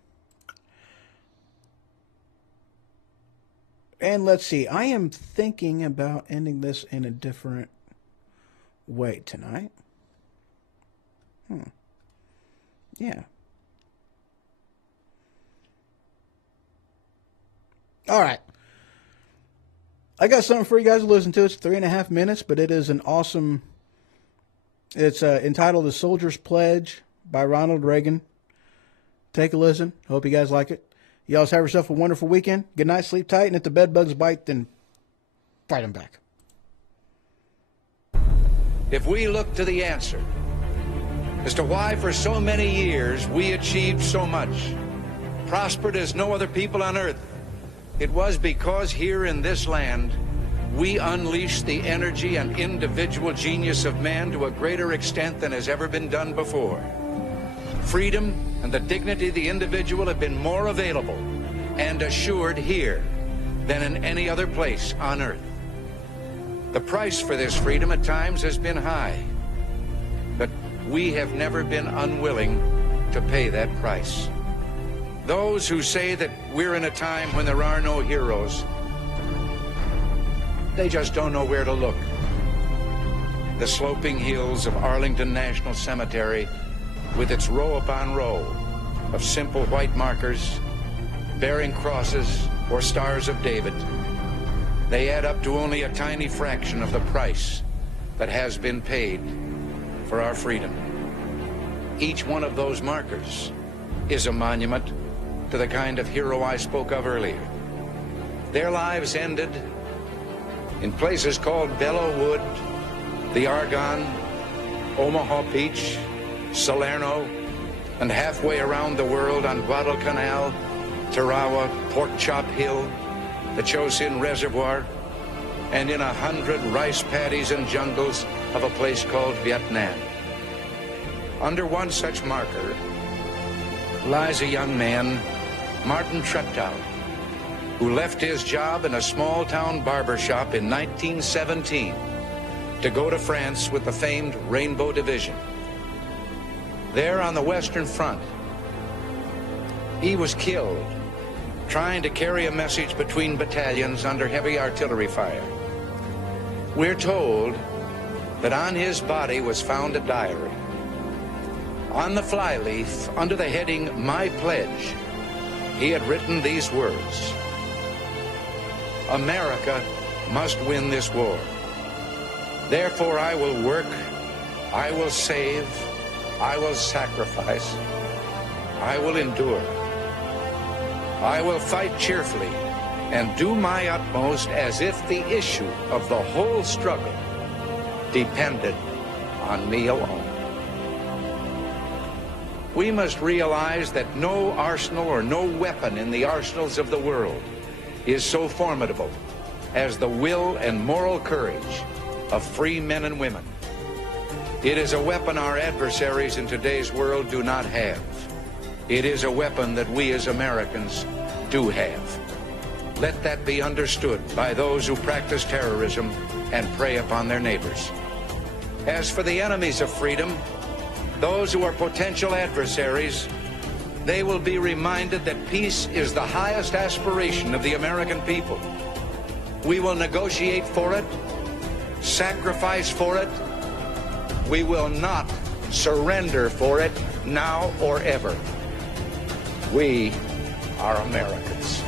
And let's see. I am thinking about ending this in a different way tonight. Yeah. All right. I got something for you guys to listen to. It's 3.5 minutes, but it is an awesome... It's entitled The Soldier's Pledge by Ronald Reagan. Take a listen. Hope you guys like it. Y'all have yourself a wonderful weekend. Good night, sleep tight, and if the bed bugs bite, then fight them back. If we look to the answer as to why for so many years we achieved so much, prospered as no other people on earth, it was because here in this land we unleashed the energy and individual genius of man to a greater extent than has ever been done before. Freedom and the dignity of the individual have been more available and assured here than in any other place on earth. The price for this freedom at times has been high, but we have never been unwilling to pay that price. Those who say that we're in a time when there are no heroes They just don't know where to look. The sloping hills of Arlington National Cemetery, with its row upon row of simple white markers bearing crosses or stars of David, they add up to only a tiny fraction of the price that has been paid for our freedom. Each one of those markers is a monument to the kind of hero I spoke of earlier. Their lives ended in places called Belleau Wood, the Argonne, Omaha Beach, Salerno, and halfway around the world on Guadalcanal, Tarawa, Pork Chop Hill, the Chosin Reservoir, and in 100 rice paddies and jungles of a place called Vietnam. Under one such marker lies a young man, Martin Shutdown, who left his job in a small-town barber shop in 1917 to go to France with the famed Rainbow Division. There on the Western Front, he was killed trying to carry a message between battalions under heavy artillery fire. We're told that on his body was found a diary. On the flyleaf, under the heading, "My Pledge," he had written these words: "America must win this war. Therefore I will work, I will save, I will sacrifice, I will endure. I will fight cheerfully and do my utmost as if the issue of the whole struggle depended on me alone." We must realize that no arsenal or no weapon in the arsenals of the world is so formidable as the will and moral courage of free men and women. It is a weapon our adversaries in today's world do not have. It is a weapon that we as Americans do have. Let that be understood by those who practice terrorism and prey upon their neighbors. As for the enemies of freedom, those who are potential adversaries, they will be reminded that peace is the highest aspiration of the American people. We will negotiate for it, sacrifice for it. We will not surrender for it now or ever. We are Americans.